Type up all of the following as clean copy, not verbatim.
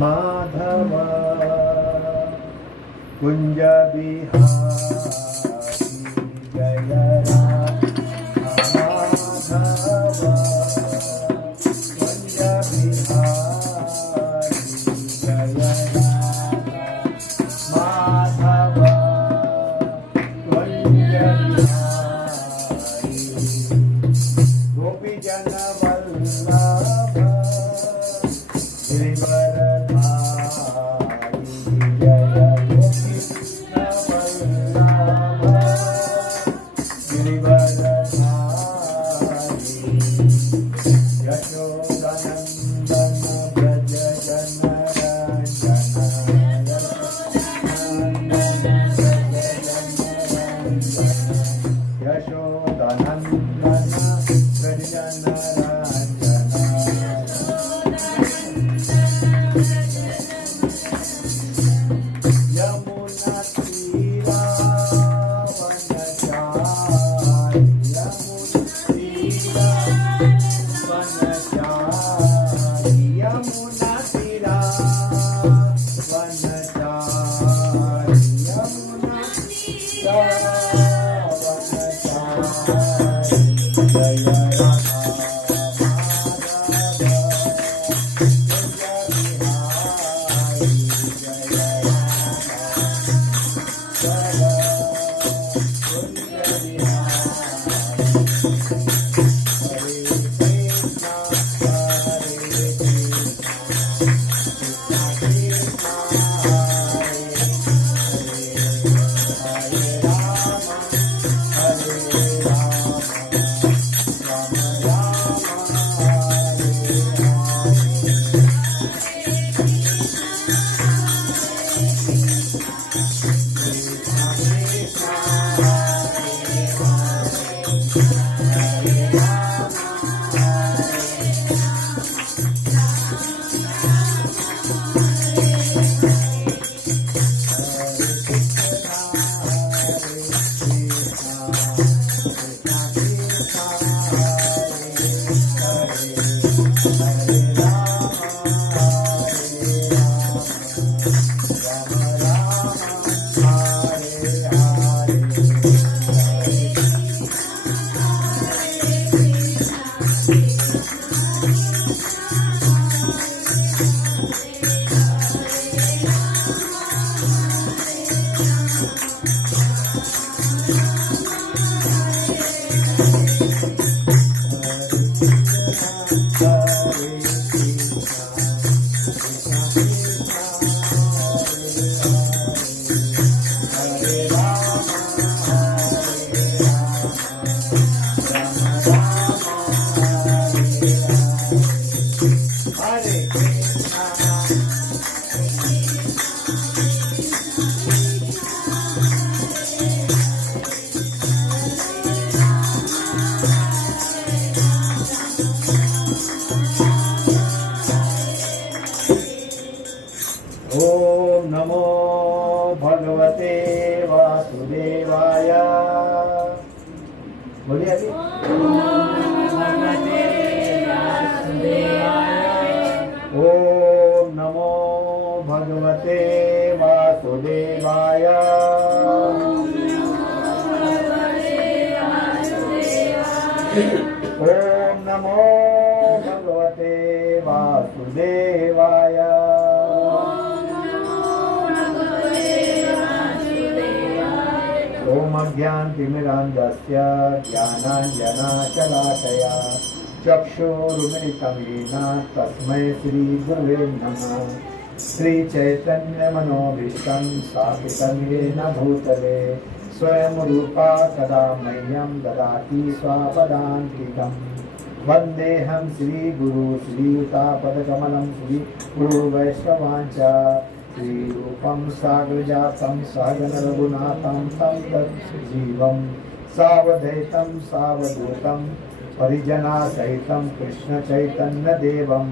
माधव कुंज बिहारी जय राम माधव कुंज बिहारी जय राम माधव कुंज बिहारी गोपी जन वल्लभ गिरिवरधारी जय गोपी वल्लभ गिरिवरधारी यशोदानंदन व्रज जनरंजन यशोदानंदन व्रज ओम नमो भगवते वासुदेवाय। बोलिए अभी। ओम नमो भगवते वासुदेवाय। ओम नमो भगवते वासुदेवाय। ओम अज्ञानतिमिरान्धस्य ज्ञानाञ्जनशलाकया चक्षुरुन्मिलितं येन तस्मै श्रीगुरवे नमः। श्रीचैतन्यमनोभीष्टं स्थापितं येन भूतले स्वयं रूपा कदा मह्यं ददाति स्वपदान्तिकम्। वन्देऽहं श्रीगुरु श्रीयुतापदकमलं श्रीगुरुवैष्णवाञ्च श्रीरूपं साग्रजातं सहगण रघुनाथं तं तत्सजीवं सावधैतं सावधूतं परिजनासहितं कृष्णचैतन्यदेवं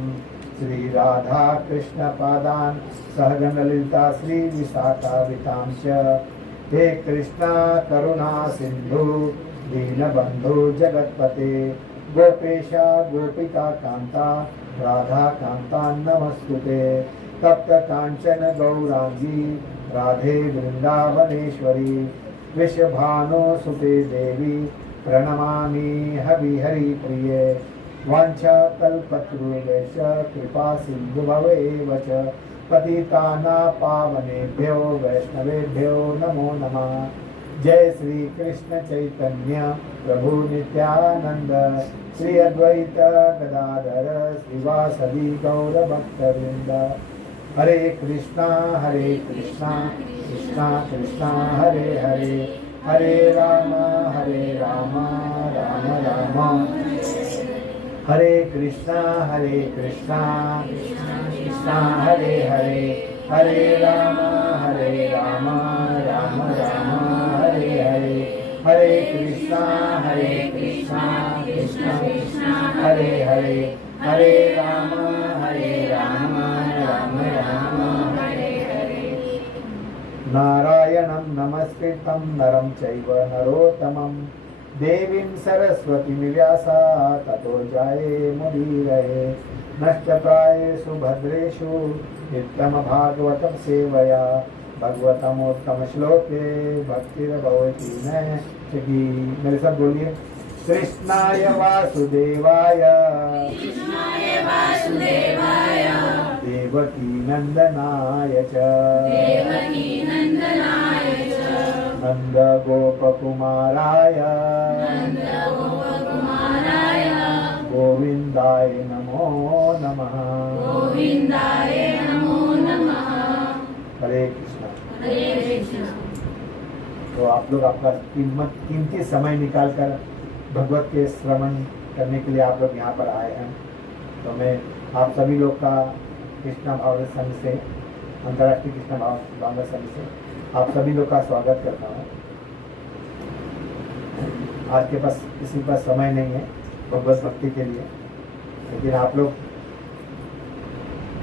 श्रीराधा कृष्णपादान् सहगण ललिता श्रीविशाखावितां च। हे कृष्णा करुणा सिन्धु दीनबन्धु जगत्पते गोपेशा गोपिका कान्ता राधा कान्ता नमस्तुते। तप्त कांचन गौरांगी राधे वृंदावनेश्वरी विश्वभानुसुते देवी प्रणमामि हरिहरि प्रिये वाञ्छाकल्पतरुभ्यश्च कृपा सिन्धुभवेव च पतितानां पावनेभ्यो वैष्णवेभ्यो नमो नमः। जय श्री कृष्ण चैतन्य प्रभु नित्यानंद श्री अद्वैत गदाधर श्रीवासदि गौर भक्तवृंद। हरे कृष्णा कृष्णा कृष्णा हरे हरे, हरे राम राम राम हरे कृष्णा कृष्णा हरे हरे, हरे राम राम राम हरे हरे, हरे कृष्णा कृष्णा हरे हरे, हरे राम राम राम हरे हरे। नारायणं नमस्कृतं नरं चैव नरोत्तमं देवीं सरस्वतीं व्यासा ततो जयमुदीरये। नष्टप्रायेषु भद्रेषु नित्यमभागवतं सेवया भगवतमोत्तम श्लोके भक्तिर्भवति नैष्ठिकी। मेरे साथ बोलिए। कृष्णाय वासुदेवाय देवकी नंदनाय च नंद गोपकुमाराय गोविंदाय नमो नमः। हरे कृष्णा। तो आप लोग अपना कीमती समय निकाल कर भगवत के श्रवण करने के लिए आप लोग यहाँ पर आए हैं। तो मैं आप सभी लोग का कृष्णा भावना संघ से, अंतर्राष्ट्रीय कृष्णा भावना संघ से आप सभी लोग का स्वागत करता हूँ। आज के पास किसी के पास समय नहीं है भगवत भक्ति के लिए, लेकिन आप लोग,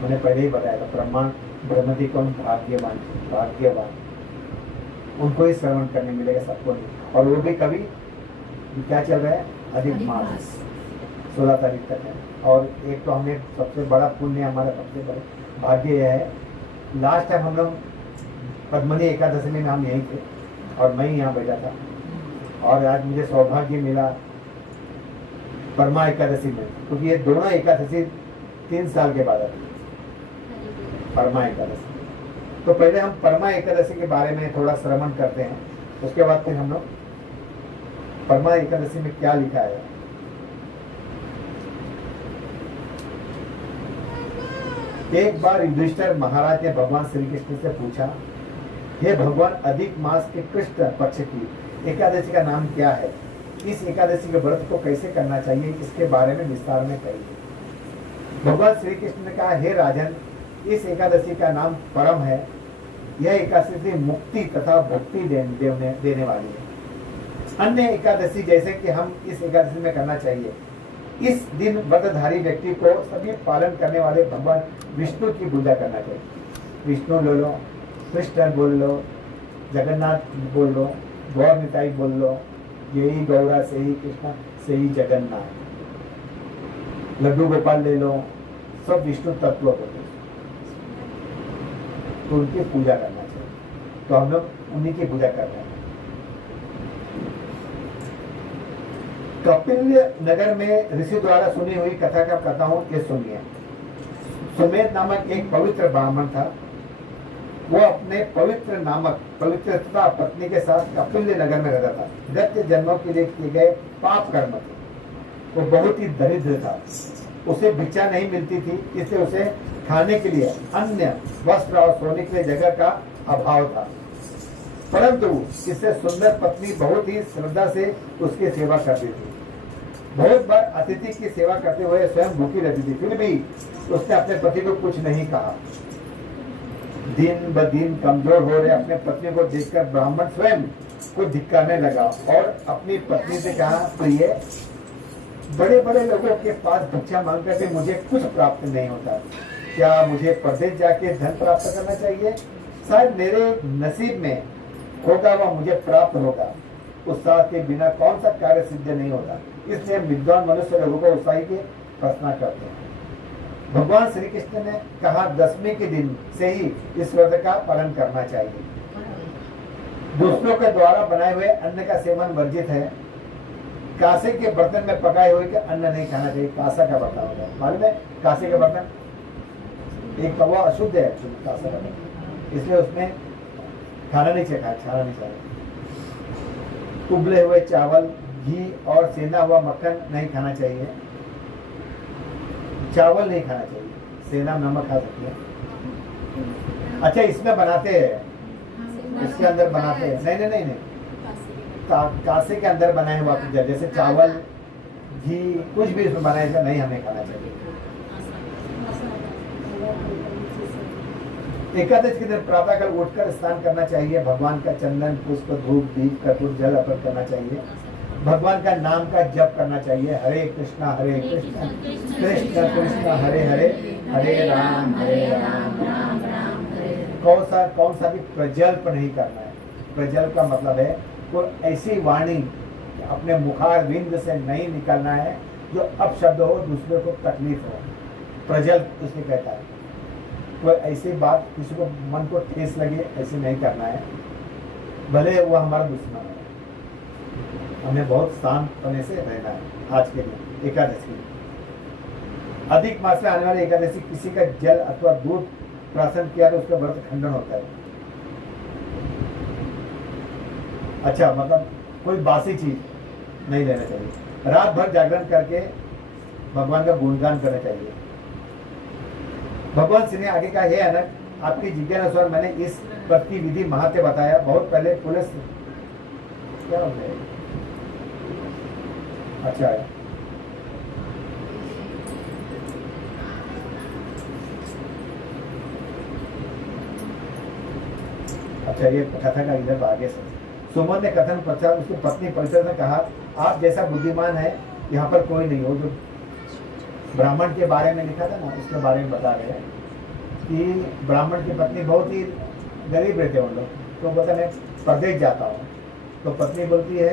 मैंने पहले ही बताया था, ब्रह्मांड ब्रह्मति कौन भाग्यवान उनको ही श्रवण करने मिलेगा, सबको नहीं। और वो भी कभी क्या चल रहा है, अधिक मास 16 तारीख तक है। और एक तो हमने सबसे बड़ा पुण्य, हमारा सबसे बड़ा भाग्य यह है, लास्ट टाइम हम लोग पद्मनी एकादशी में हम यहीं थे और मैं ही यहाँ बैठा था। और आज मुझे सौभाग्य मिला परमा एकादशी में, क्योंकि ये दोनों एकादशी 3 साल के बाद आती है, परमा एकादशी। तो पहले हम परमा एकादशी के बारे में थोड़ा श्रवण करते हैं, उसके बाद फिर हम लोग परमा एकादशी में क्या लिखा है। एक बार युधिष्ठिर महाराज ने भगवान श्री कृष्ण से पूछा, हे भगवान, अधिक मास के कृष्ण पक्ष की एकादशी का नाम क्या है? इस एकादशी के व्रत को कैसे करना चाहिए, इसके बारे में विस्तार में कहिए। भगवान श्री कृष्ण ने कहा, हे राजन, इस एकादशी का नाम परम है। यह एकादशी मुक्ति तथा भक्ति देने वाली है। अन्य एकादशी जैसे कि हम इस एकादशी में करना चाहिए, इस दिन व्रतधारी व्यक्ति को सभी पालन करने वाले भगवान विष्णु की पूजा करना चाहिए। विष्णु ले लो, कृष्ण बोल लो, जगन्नाथ बोल लो, गौर निताई बोल लो, यही गौरा से ही कृष्ण से ही जगन्नाथ, लड्डू गोपाल ले लो, सब विष्णु तत्व होते हैं, तो उनकी पूजा करना चाहिए। तो हम लोग उन्हीं की पूजा कर रहे हैं। कपिल नगर में ऋषि द्वारा सुनी हुई कथा का कहता हूँ, ये सुनिए। सुमेध नामक एक पवित्र ब्राह्मण था। वो अपने पवित्रता पत्नी के साथ कपिल नगर में रहता था। गत जन्मों के लिए किए गए पाप कर्म थे। वो बहुत ही दरिद्र था, उसे भिक्षा नहीं मिलती थी, इसलिए उसे खाने के लिए अन्य वस्त्र और सोने के लिए जगह का अभाव था। परंतु इससे सुंदर पत्नी बहुत ही श्रद्धा से उसकी सेवा करती थी। बहुत बार अतिथि की सेवा करते हुए स्वयं भूखी रहती थी, फिर भी उसने अपने पति को कुछ नहीं कहा। दिन ब दिन कमजोर हो रहे अपने पत्नी को देखकर ब्राह्मण स्वयं को धिक्कारने लगा और अपनी पत्नी से कहा, प्रिय, बड़े बड़े लोगों के पास भिक्षा मांग करके मुझे कुछ प्राप्त नहीं होता। क्या मुझे परदेश जाके धन प्राप्त करना चाहिए? शायद मेरे नसीब में होगा वह मुझे प्राप्त होगा। उत्साह के बिना कौन सा कार्य सिद्ध नहीं होता। इसलिए विद्वान मनुष्य लोगों को उत्साही के प्रश्न करते हैं। भगवान श्री कृष्ण ने कहा 10वीं के दिन से ही इस व्रत का पालन करना चाहिए। दूसरों के द्वारा बनाए हुए अन्न का सेवन वर्जित है। कांसे के बर्तन में पकाए हुए का अन्न नहीं खाना चाहिए। कांसा का बर्तन होता है, मालूम है? कांसे का बर्तन एक तवा अशुद्ध है, कांसा का बर्तन, इसलिए उसमें खाना नहीं चाहिए, खाना नहीं चाहिए। उबले हुए चावल, घी और सेंधा हुआ मक्खन नहीं खाना चाहिए। चावल नहीं खाना चाहिए, सेंधा नमक खा सकते हैं। अच्छा, इसमें बनाते हैं, इसके अंदर बनाते हैं, नहीं नहीं नहीं नहीं, कांसे के अंदर बनाए हुआ कुछ जैसे चावल, घी, कुछ भी इसमें बनाया नहीं हमें खाना चाहिए। एकादश के दिन प्रातः काल उठकर स्नान करना चाहिए। भगवान का चंदन, पुष्प, धूप, दीप, कपूर, जल अर्पण करना चाहिए। भगवान का नाम का जप करना चाहिए। हरे कृष्णा कृष्ण कृष्ण हरे हरे, हरे राम राम राम कौन सा भी प्रजल्प नहीं करना है। प्रजल्प का मतलब है कोई ऐसी वाणी अपने मुखार विंद से नहीं निकलना है जो अपशब्द हो, दूसरे को तकलीफ हो। प्रजल्प उसे कहता है। कोई ऐसी बात किसी को मन को ठेस लगे, ऐसे नहीं करना है, भले वो हमारा दुश्मन है। हमें बहुत शांतपने से रहना है। आज के दिन एकादशी, अधिक मास में आने वाली एकादशी, किसी का जल अथवा दूध प्राशन किया तो उसका व्रत खंडन होता है। अच्छा, मतलब कोई बासी चीज नहीं लेना चाहिए। रात भर जागरण करके भगवान का गुणगान करना चाहिए। भगवान श्री ने आगे कहा, हे अनक, आपकी जिज्ञानुसार मैंने इस व्रत की विधि महत्व बताया। बहुत पहले पुलिस क्या हो गया? अच्छा है, अच्छा, ये कथा का इधर आगे से सुमन ने कथन पश्चात उसकी पत्नी परिचय ने कहा, आप जैसा बुद्धिमान है यहाँ पर कोई नहीं हो। जो ब्राह्मण के बारे में लिखा था ना, उसके बारे में बता रहे हैं कि ब्राह्मण की पत्नी बहुत ही गरीब रहते उन लोग, तो बता मैं प्रदेश जाता हूँ। तो पत्नी बोलती है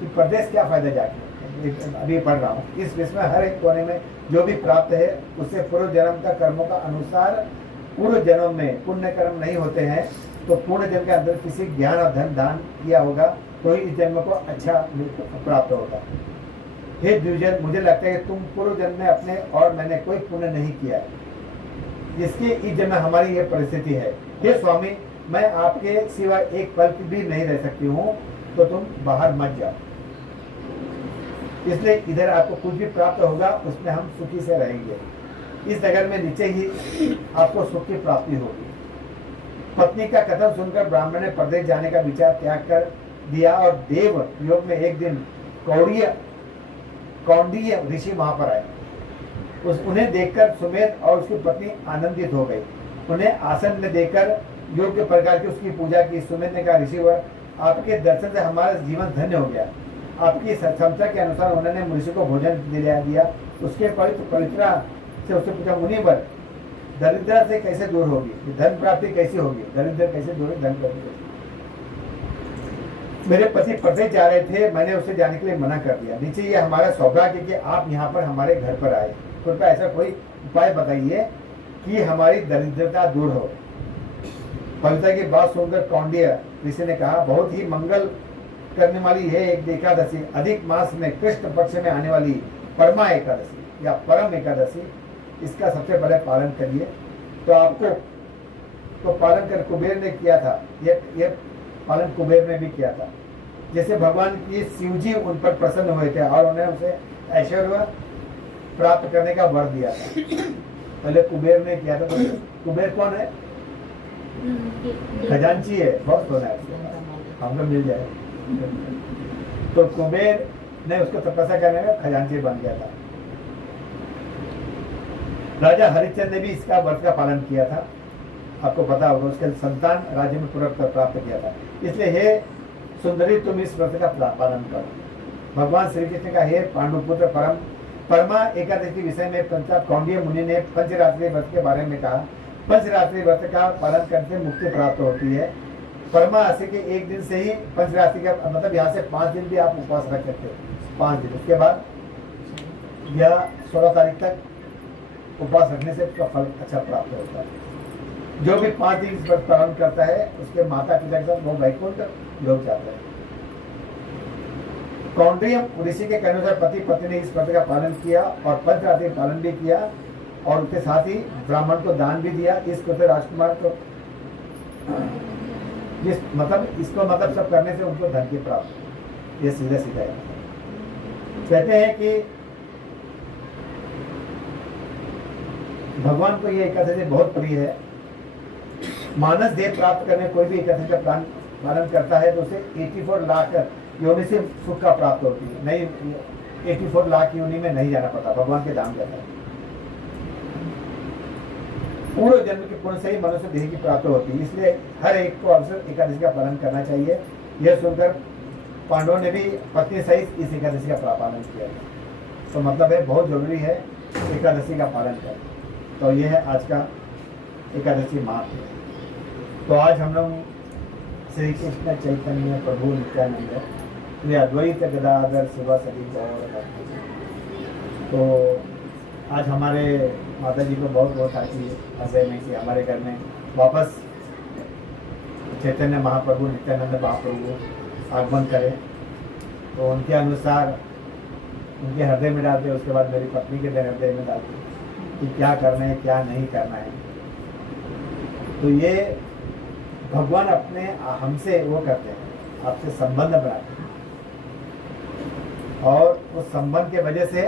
कि प्रदेश क्या फायदा जाके, अभी पढ़ रहा हूँ। इस विश्व में हर एक कोने में जो भी प्राप्त है उससे पूर्व जन्म का कर्मों का अनुसार पूर्व जन्म में पुण्य कर्म नहीं होते हैं, तो पूर्ण जन्म के अंदर किसी ज्ञान और धन दान किया होगा तो ही इस जन्म को अच्छा प्राप्त होगा। हे द्विजन, मुझे लगता है कि तुम पूर्व जन्म में अपने और मैंने कोई पुण्य नहीं किया है, जिसकी इस जन्म में हमारी ये परिस्थिति है। हे स्वामी, मैं आपके सिवा एक पल भी नहीं रह सकती हूँ, तो तुम बाहर मत जाओ। इसलिए इधर आपको कुछ भी प्राप्त होगा उसमें हम सुखी से रहेंगे। इस नगर में नीचे ही आपको सुख की प्राप्ति होगी। पत्नी का कथन सुनकर ब्राह्मण ने प्रदेश जाने का विचार त्याग कर दिया और देव योग में एक दिन कौंडिय ऋषि वहां पर आए। उन्हें देखकर सुमेध और उसकी पत्नी आनंदित हो गई। उन्हें आसन में देकर योग्य प्रकार की उसकी पूजा की। सुमेध ने कहा, ऋषिवर, आपके दर्शन से हमारा जीवन धन्य हो गया। आपकी क्षमता के अनुसार उन्होंने ऋषि को भोजन दिया। उसके पवित्रा से उससे पूछा, मुनिवर, दरिद्र से कैसे दूर होगी, धन प्राप्ति कैसी होगी? दरिद्र कैसे दूर होगी, धन प्राप्ति कैसे? मेरे पति प्रदेश जा रहे थे, मैंने उसे जाने के लिए मना कर दिया। नीचे ये हमारा सौभाग्य कि आप यहाँ पर हमारे घर पर आए। कृपया ऐसा कोई उपाय बताइए कि हमारी दरिद्रता दूर हो। पविता की बात सुनकर कौंडिय ऋषि ने कहा, बहुत ही मंगल करने वाली है एक एकादशी, अधिक मास में कृष्ण पक्ष में आने वाली परमा एकादशी या परम एकादशी, इसका सबसे पहले पालन करिए। तो आपको तो पालन कर कुबेर ने किया था, ये पालन कुबेर ने भी किया था। जैसे भगवान की शिवजी उन पर प्रसन्न हुए थे और उन्हें उसे ऐश्वर्य प्राप्त करने का वर दिया था। पहले कुबेर ने किया था। तो कुबेर कौन है? खजांची है, बहुत सोना है, हमको मिल जाए। तो कुबेर ने उसको तपस्या करने में खजांची बन गया था। राजा हरिश्चंद्र ने भी इसका व्रत का पालन किया था, आपको पता होगा। उसके संतान राज्य में प्राप्त किया था। इसलिए हे सुंदरी, तुम इस व्रत का पालन करो। भगवान श्री कृष्ण का, हे पांडुपुत्र, परमा एकादशी के विषय में पंचाप कौंडिय मुनि ने पंचरात्रि व्रत के बारे में कहा। पंचरात्रि व्रत का पालन करने से मुक्ति प्राप्त होती है। परमा अष्टमी के एक दिन से ही पंचरात्रि का मतलब यहाँ से 5 दिन भी आप उपवास रख सकते हो, 5 दिन। उसके बाद यह 16 तारीख तक उपवास रखने से उसका फल अच्छा प्राप्त होता है। जो भी 5 दिन इस व्रत पालन करता है उसके माता पिता के साथ वो वैकुंठ लोग जाते हैं। कौंडिन्य ऋषि के कहने अनुसार पति पत्नी ने इस व्रत का पालन किया और पंचरात्रि पालन भी किया और उसके साथ ही ब्राह्मण को दान भी दिया। इस प्रकार राजकुमार को इसको सब करने से उनको धन की प्राप्ति, ये सीधा सीधा है। कहते हैं कि भगवान को ये एकादशी बहुत प्रिय है। मानस देह प्राप्त करने कोई भी एकादशी का पालन करता है तो उसे 84 लाख योनि से सुख का प्राप्त होती है। नहीं, 84 लाख योनि में नहीं जाना पड़ता, भगवान के धाम जाता है। पूर्व जन्म के पुण्य से ही मनुष्य देह की प्राप्ति होती है, इसलिए हर एक को अवसर एकादशी का पालन करना चाहिए। यह सुनकर पांडवों ने भी पत्नी सहित इस एकादशी का पालन किया। तो मतलब है बहुत जरूरी है एकादशी का पालन करना। तो यह है आज का एकादशी महात्म्य। तो आज हम लोग श्री कृष्ण चैतन्य प्रभु नित्यानंद श्री अद्वैत गदाधर शिवासदि गौर। तो आज हमारे माता जी को बहुत बहुत आती है में कि हमारे घर में वापस चैतन्य महाप्रभु नित्यानंद महाप्रभु आगमन करें। तो उनके अनुसार उनके हृदय में डालते, उसके बाद मेरी पत्नी के हृदय में डालते कि क्या करना है क्या नहीं करना है। तो ये भगवान अपने हमसे वो करते हैं, आपसे संबंध बनाते हैं और उस संबंध के वजह से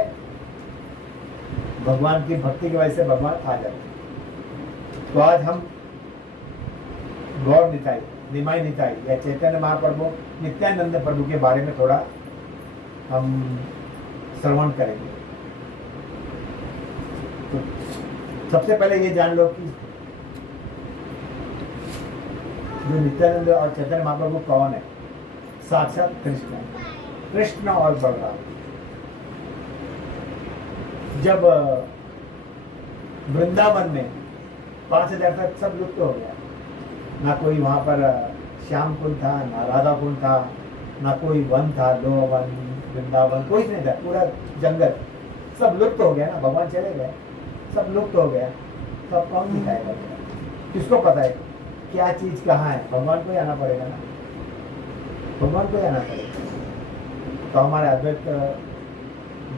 भगवान की भक्ति की वजह से भगवान आ जाते हैं। तो आज हम गौर निताई, निमाई निताई या चैतन्य महाप्रभु नित्यानंद प्रभु के बारे में थोड़ा हम श्रवण करेंगे। तो सबसे पहले ये जान लो कि जो नित्यानंद और चैतन्य महाप्रभु कौन है। साक्षात कृष्ण, कृष्ण और बलराम। जब वृंदावन में 5000 तक सब लुप्त हो गया, ना कोई वहाँ पर श्याम कुंड था, ना राधा कुंड था, ना कोई वन था, लो वन वृंदावन कोई नहीं था, पूरा जंगल सब लुप्त हो गया ना। भगवान चले गए, सब लुप्त हो गया। सब कौन दिखाएगा? किसको पता है क्या चीज कहाँ है? भगवान को ही आना पड़ेगा ना, भगवान को ही आना पड़ेगा। तो हमारे अद्वैत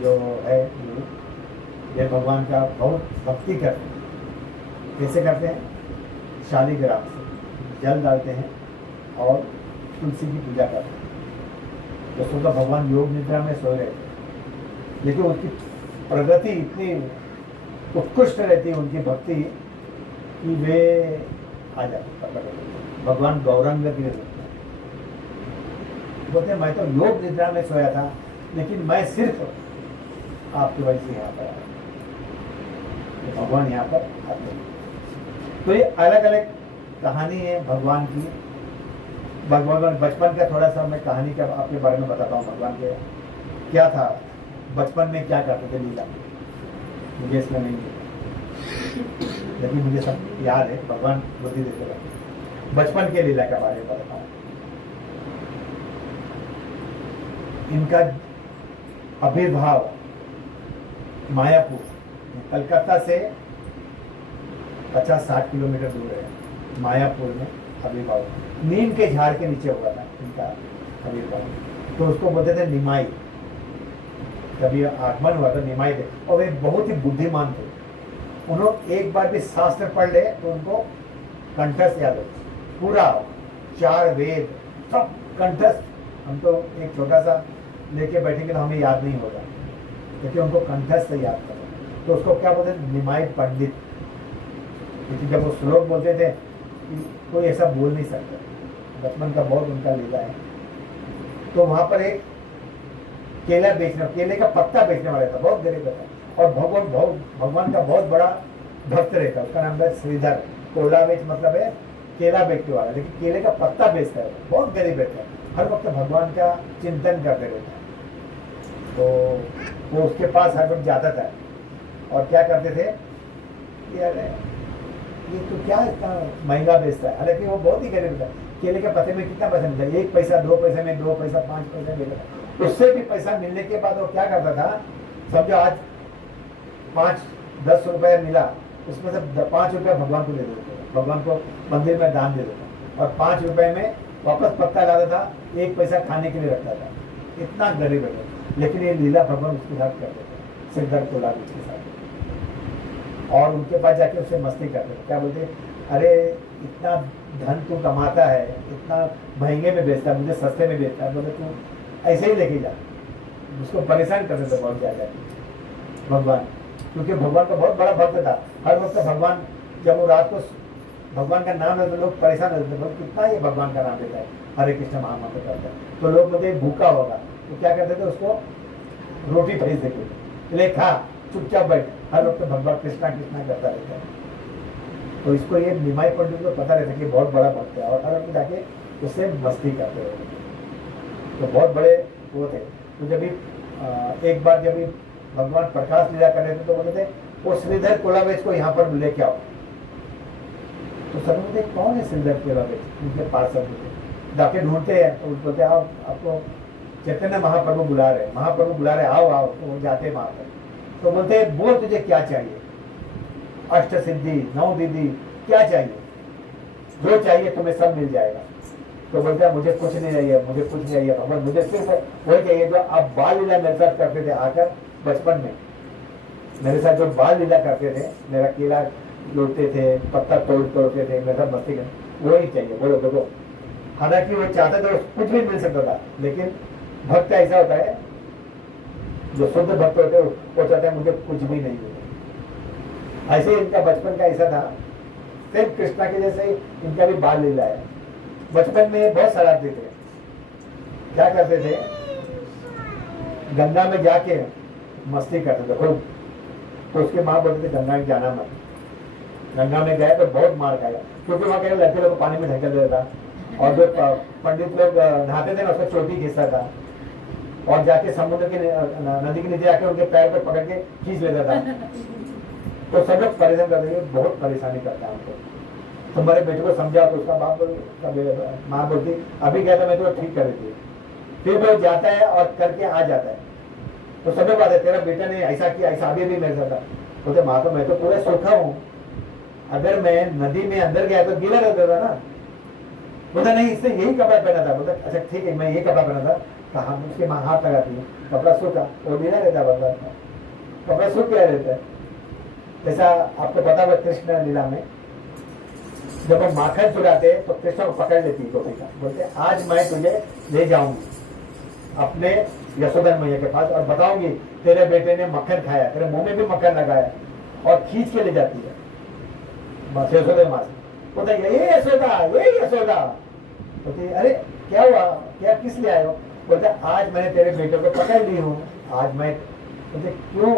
जो है ये भगवान का बहुत भक्ति करते हैं। कैसे करते हैं? शालिग्राम से जल डालते हैं और तुलसी की पूजा करते हैं। तो सुबह भगवान योग निद्रा में सो रहे थे, लेकिन उनकी प्रगति इतनी उत्कृष्ट रहती है उनकी भक्ति कि वे आ जाते। भगवान गौरंग के बोलते मैं तो योग निद्रा में सोया था, लेकिन मैं सिर्फ आपकी वजह से यहाँ पर आया। तो भगवान यहाँ पर आते हैं। तो ये अलग अलग कहानी है भगवान की। भगवान बचपन का थोड़ा सा मैं कहानी का आपके बारे में बताता हूँ। भगवान के क्या था, बचपन में क्या करते थे लीला, मुझे इसमें नहीं है, लेकिन मुझे सब याद है। भगवान बुद्धि देते रहते। बचपन के लीला के बारे में बताता हूँ। इनका आविर्भाव मायापुर, कलकत्ता से 50-60 किलोमीटर दूर है। मायापुर में आविर्भाव नीम के झाड़ के नीचे हुआ था इनका आविर्भाव। तो उसको बोलते थे निमाई। कभी आगमन हुआ था निमाई थे, और वे बहुत ही बुद्धिमान थे। उन्होंने एक बार भी शास्त्र पढ़ ले तो उनको कंठस्थ याद हो, पूरा 4 वेद सब कंठस्थ। हम तो एक छोटा सा लेके बैठेंगे तो हमें याद नहीं होगा, क्योंकि उनको कंठस्थ याद करो। तो उसको क्या बोलते थे? निमाई पंडित। क्योंकि जब वो श्लोक बोलते थे कि कोई ऐसा बोल नहीं सकता। बचपन का बहुत उनका लीला है। तो वहां पर एक केला बेचने, केले का पत्ता बेचने वाला था, बहुत गरीब था, और भगवान का बहुत बड़ा भक्त रहता। उसका नाम है श्रीधर। कोला बेच मतलब है केला बेचने वाला, लेकिन केले का पत्ता बेचता है। बहुत गरीब रहता है, हर वक्त भगवान का चिंतन करते रहता है। तो वो उसके पास हर वक्त जाता था और क्या करते थे, यार ये तो क्या इतना महंगा बेचता है। हालांकि वो बहुत ही गरीब था। केले के पत्ते में कितना पैसा मिलता है? 1 पैसा, 2 पैसे में, 2 पैसा, 5 पैसा मिलता। उससे भी पैसा मिलने के बाद वो क्या करता था, समझो आज 5 10 रुपया मिला, उसमें से 5 रुपया भगवान को दे देता था, भगवान को मंदिर में दान दे देता, और 5 रुपए में वापस पत्ता लाता था, 1 पैसा खाने के लिए रखता था। इतना गरीब है, लेकिन ये लीला भगवान उसके साथ करते थे, सिद्धार्थ कोलार उसके साथ। और उनके पास जाके उससे मस्ती करते थे, क्या बोलते, अरे इतना धन तू कमाता है, इतना महंगे में बेचता है, मुझे सस्ते में बेचता है, बोले तू ऐसे ही लेके जा। उसको परेशान करते थे बहुत ज़्यादा भगवान, क्योंकि भगवान का बहुत बड़ा भक्त था। हर वक्त भगवान, जब वो रात को भगवान का नाम लेते, लोग परेशान होते थे, कितना ये भगवान का नाम लेता है, हरे कृष्ण महामंत्र करता है। तो लोग बोलते भूखा होगा, तो क्या करते थे, उसको रोटी भेज देते, ले खा, चुपचाप बैठ, हर वक्त भगवान कृष्णा कृष्णा करता रहता है। तो इसको ये निमाई पंडित को पता रहता है कि बहुत बड़ा भक्त है, और हर वक्त जाके उससे मस्ती करते रहे। तो बहुत बड़े वो थे। तो जब एक बार जब भगवान प्रकाश लीला कर रहे थे, तो बोलते थे वो श्रीधर कोलावेज को यहाँ पर लेके आओ। तो सब बोलते कौन है श्रीधर कोलावेज, उनके पास सब जाके ढूंढते हैं, तो बोलते आप आपको चैतन्य महाप्रभु बुला रहे, महाप्रभु बुला रहे, आओ आओ। तो वो जाते वहां पर, तो बोलते बोल तुझे क्या चाहिए, अष्ट सिद्धि, 9 दीदी, क्या चाहिए, जो चाहिए तुम्हें सब मिल जाएगा। तो बोलते हैं मुझे कुछ नहीं चाहिए, मुझे कुछ नहीं चाहिए भगवान, मुझे सिर्फ वही चाहिए जो आप बाल लीला मेरे साथ करते थे आकर बचपन में, मेरे साथ जो बाल लीला करते थे, मेरा केला लूटते थे, पत्ता तोड़ते थे, मेरे साथ मस्ती करते, वही चाहिए, बोलो देखो। हालांकि वो चाहता था कुछ भी मिल सकता था, लेकिन भक्त ऐसा होता है, जो शुद्ध भक्त होते हैं वो चाहता है मुझे कुछ भी नहीं मिले। ऐसे इनका बचपन का ऐसा था, सिर्फ कृष्णा के जैसे ही इनका भी बाल लीला है। बचपन में बहुत शरारती थे, क्या करते थे, गंगा में जाके मस्ती करते थे खूब। तो उसके माँ बोलते थे गंगा में जाना मत। गंगा में गए तो बहुत मार खाया, क्योंकि वहाँ क्या लड़के लोग पानी में ढकेल देता था, और जो पंडित लोग नहाते थे ना उसका चोटी खींचता था, और जाके समुद्र के नदी के नीचे जाके उनके पैर पर पकड़ के खींच लेता था। तो सब लोग परेशान करते थे, बहुत परेशानी करता है हमको। तुम्हारे बेटे को समझा, तो उसका बाप माँ बोलती अभी क्या था, मैं तो ठीक कर रही थी। फिर वो जाता है और करके आ जाता है, तो सब लोग बात है तेरा बेटा ने ऐसा किया, ऐसा अभी भी मेरे साथ। बोलते माँ तो मैं तो पूरा सूखा हूँ, अगर मैं नदी में अंदर गया तो गीला रहता था ना। बोलता नहीं, इसने यही कपड़ा पहना था। बोलता अच्छा ठीक है, मैं ये कपड़ा पहना था। कहा उसके माँ हाथ लगाती है, कपड़ा सूखा, वो गीला रहता, बोलता कपड़ा सूख गया रहता है। जैसा आपको पता होगा कृष्ण लीला में जब हम माखन चुराते तो कृष्ण को पकड़ लेती गोपिका, बोलते आज मैं तुझे ले जाऊंगी अपने यशोदा मैया के पास और बताऊंगी तेरे बेटे ने मक्खन खाया, तेरे मुंह में भी मक्खन लगाया, और खींच के ले जाती है यशोदा माँ से। बोलता ये यशोदा, ये यशोदा। बोलती अरे क्या हुआ, क्या किस लिए आए हो। बोलते आज मैंने तेरे बेटे को पकड़ ली हूँ, आज मैं। बोलते क्यों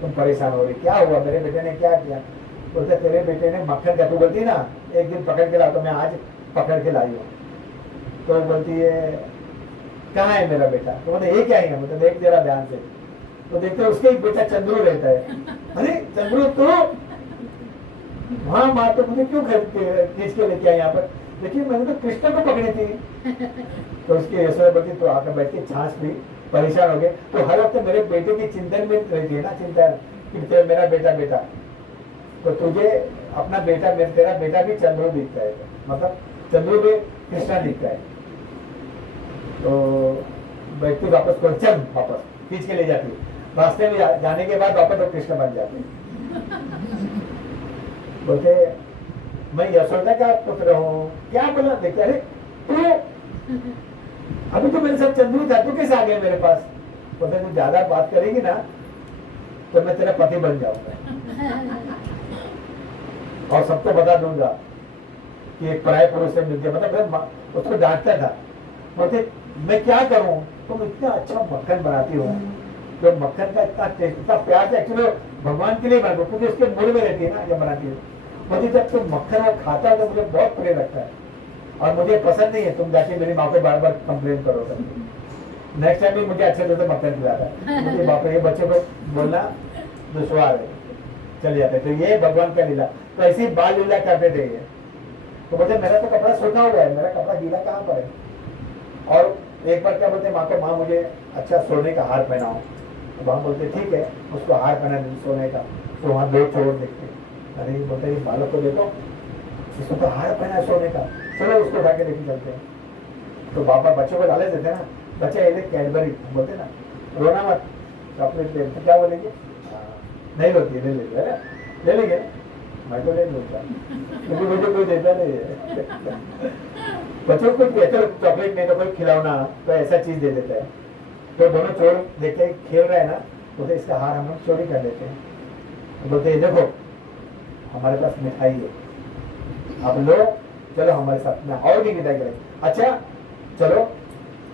तुम परेशान हो रही, क्या हुआ, मेरे बेटे ने क्या किया। बोलते तेरे बेटे ने मक्खन का, तू बोलती ना एक दिन पकड़ के ला, तो मैं आज पकड़ के लाई हूँ। तो बोलती है कहाँ है मेरा बेटा। तो बोलते ये क्या है, मतलब देख जरा ध्यान से। तो देखते उसके एक बेटा चंद्रू रहता है। अरे चंद्रू तो हाँ माँ, तो मुझे क्यों खींच के लेके आए यहाँ पर, लेकिन मैंने तो कृष्ण को पकड़ी थी। तो उसकी यशोदा बोलती तो आकर बैठ के छाछ भी परेशान हो गए। तो हर वक्त मेरे बेटे की चिंतन में रहती है ना, चिंता कि मेरा बेटा बेटा, तो तुझे अपना बेटा, तेरा बेटा भी चंद्रू दिखता है, मतलब चंद्रू भी कृष्णा दिखता है। तो बैठती वापस को, चल वापस खींच के ले जाती, रास्ते में जाने के बाद वापस तो कृष्ण बन जाते। बोलते मैं यशोदा का पुत्र हूँ, क्या बोला। देखते अरे तू अभी तो मेरे साथ चंद्रू था, तू कैसे आ गया मेरे पास। बोलते तू ज्यादा बात करेगी ना तो मैं तेरा पति बन जाऊंगा और सबको बता दूंगा कि एक पराये पुरुष से मिल गया। मतलब उसको डांटता था, बोलते मैं क्या करूं, तुम इतना अच्छा मक्खन बनाती हो, जो मक्खन का इतना टेस्ट, इतना प्यार से एक्चुअली भगवान के लिए बनाते, क्योंकि उसके मुंह में रहती है ना जब बनाती है। मुझे जब तुम मक्खन वो खाता है तो मुझे बहुत प्रिय लगता है, और मुझे पसंद नहीं है तुम जाके मेरी माँ को बार बार कंप्लेन करोगे। नेक्स्ट टाइम भी मुझे अच्छे से मक्खन खिलाता है, मुझे बाप रे ये बच्चे को बोलना दुश्वार है, चले जाते। तो ये भगवान का लीला, तो ऐसी बाल लीला करते थे ये। तो बोलते मेरा तो कपड़ा सूखा हुआ है, मेरा कपड़ा गीला कहाँ पर है। और एक बार क्या बोलते माँ को, माँ मुझे अच्छा सोने का हार पहनाओ। तो माँ बोलते ठीक है, उसको हार पहना सोने का। तो वहाँ दो चोर देखते, अरे बोलते ये बालक को देखो, इसको तो हार पहना है सोने का, चलो उसको उठा के लेके चलते हैं। तो पापा बच्चों को लालच देते ना, बच्चे ये कैडबरी बोलते ना, रोना मत, चॉकलेट दे, तो क्या बोलेंगे, नहीं रोती है, ले लेंगे, है ना, ले लेंगे, मैं तो नहीं लूंगा क्योंकि मुझे कोई देता नहीं है। बच्चों को बेहतर चॉकलेट नहीं तो कोई खिलौना, तो ऐसा चीज दे देता है। तो दोनों चोर देखे खेल रहे हैं ना, बोलते इसका हार हम लोग चोरी कर लेते हैं। तो बोलते ये देखो हमारे पास मिठाई है, आप लो, चलो हमारे साथ में और भी मिठाई करें, अच्छा चलो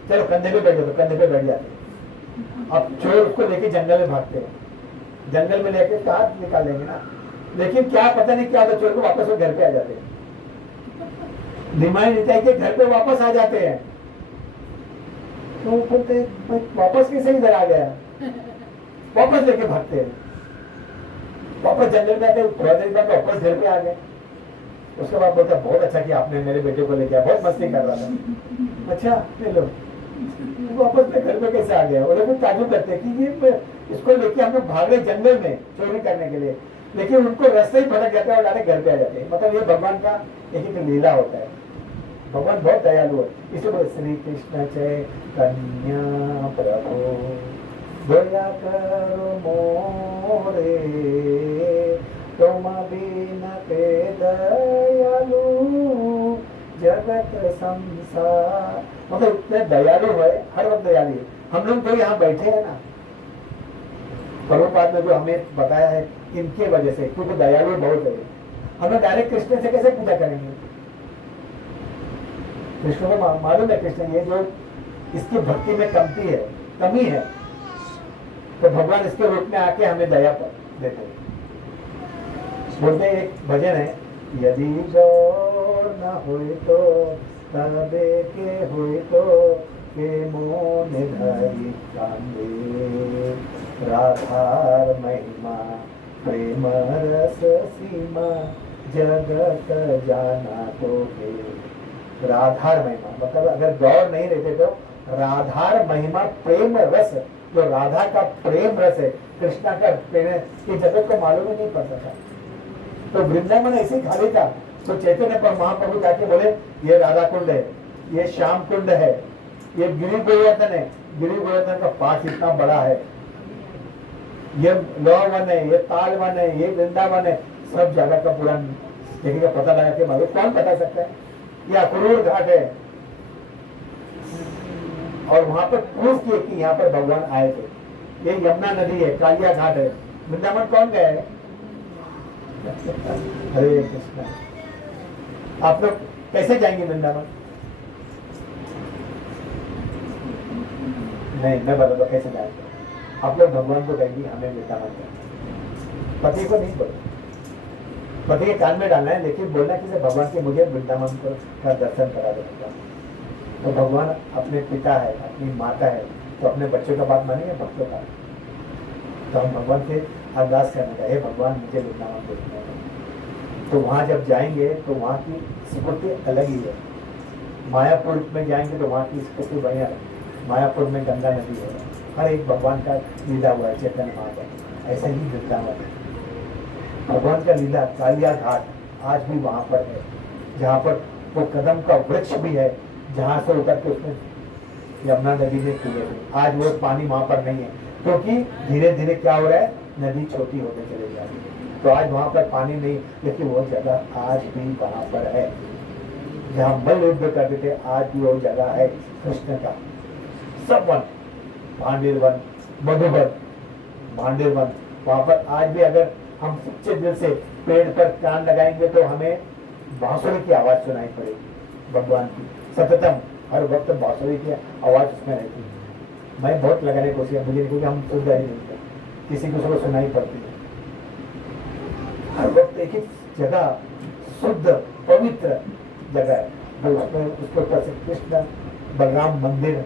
चलो कंधे पे बैठ जाओ, तो कंधे पे बैठ जाते हैं। अब चोर उसको लेके जंगल में भागते हैं, जंगल में लेके कहा निकालेंगे ना, लेकिन क्या पता नहीं क्या होता, चोर को वापस वो घर पे आ जाते हैं, निमाई निताई के घर पे वापस आ जाते हैं। तो बोलते वापस कैसे इधर आ गया, वापस लेके भागते हैं, वापस जंगल में आते, थोड़ा देर बाद वापस घर पे आ गए। उसके बाद बोलता बहुत अच्छा कि आपने मेरे बेटे को लेके आया, बहुत मस्ती कर रहा था, अच्छा ले लो, वापस में घर पे कैसे आ गया। वो लोग ताजुब करते हैं कि ये इसको लेके हम लोग भाग रहे जंगल में चोरी करने के लिए, लेकिन उनको रास्ते ही भटक जाता है और डायरेक्ट घर पे आ जाते हैं। मतलब ये भगवान का एक लीला होता है, भगवान बहुत दयालु है। इसलिए श्री कृष्ण चैतन्य प्रभु दया करो मोरे, तुम बिन के दयालु जगत संसार। मतलब इतने दयालु है, हर वक्त दयालु है। हम लोग जो यहाँ बैठे हैं ना, प्रभुपाद ने जो हमें बताया है इनके वजह से, क्योंकि दयालु बहुत है। हमें डायरेक्ट कृष्ण से कैसे पूजा करेंगे, कृष्ण को मालूम है कृष्ण ये जो इसकी भक्ति में कमी है, तो भगवान इसके रूप में आके हमें दया देते। बोलते एक भजन है, यदि गौर न हुई तो तबे के हुई तो के मोह निधारी कांदे, राधार महिमा प्रेम रस सीमा जगत जाना तो के। राधार महिमा मतलब अगर गौर नहीं रहते तो राधार महिमा प्रेम रस, जो राधा का प्रेम रस है, कृष्णा का प्रेम, ये जगत को मालूम ही नहीं पड़ता था। तो वृंदावन ऐसे खाली था, तो चैतन्य पर महाप्रभु जाके बोले ये राधा कुंड है, ये श्याम कुंड है, ये गिरि गोवर्धन है, गिरि गोवर्धन का पाठ इतना बड़ा है, ये लौह वन है, ये ताल वन है, ये वृंदावन है, सब जगह का पूरा देखने का पता लगा के मालूम कौन बता सकता है। ये अक्रूर घाट है, और वहां पर प्रूफ किए कि यहाँ पर भगवान आए थे। ये यमुना नदी है, कालिया घाट है। वृंदावन कौन गए? हरे कृष्णा। आप लोग कैसे जाएंगे वृंदावन? नहीं, मैं बता दो कैसे जाएंगे। आप लोग भगवान को कहेंगे हमें वृंदावन करना, पति को नहीं बोलो, पति के कान में डालना है, लेकिन बोलना कि भगवान के मुझे वृंदावन का दर्शन करा देगा। तो भगवान अपने पिता है, अपनी माता है, तो अपने बच्चों का बात मानेंगे, भक्तों का। तो हम भगवान से अरदास करने का, हे भगवान मुझे वृंदावन देखना है। तो वहाँ जब जाएंगे तो वहाँ की स्फूर्ति अलग ही है। मायापुर में जाएंगे तो वहाँ की स्फूर्ति बढ़िया है। मायापुर में गंगा नदी है, हर एक भगवान का लीला हुआ है, चैतन्य महाप्रभु। ऐसा ही वृंदावन है, भगवान का लीला। कालिया घाट आज भी वहाँ पर है, जहाँ पर वो कदम का वृक्ष भी है, जहाँ से उतर के उसमें यमुना नदी में कूदे थे। आज वो पानी वहाँ पर नहीं है, क्योंकि धीरे धीरे क्या हो रहा है, नदी छोटी होते चले जा रही है। तो आज वहाँ पर पानी नहीं, लेकिन वो जगह आज भी वहाँ पर है जहाँ मल्ल युद्ध करते थे। आज भी वो जगह है कृष्ण का। सब one, Bhander one, Madhuban, Bhander one, वहाँ पर आज भी अगर हम सच्चे दिल से पेड़ पर कान लगाएंगे तो हमें बांसुरी की आवाज सुनाई पड़ेगी, भगवान की सततम, हर वक्त बांसुरी की आवाज उसमें रहती है। मैं बहुत लगाने की कोशिश, मुझे क्योंकि हम सुन ही नहीं थे, किसी को उसको सुनाई पड़ती है। हर वक्त एक ही जगह शुद्ध पवित्र जगह है, तो उसमें उसको प्रसिद्ध कृष्ण बलराम मंदिर,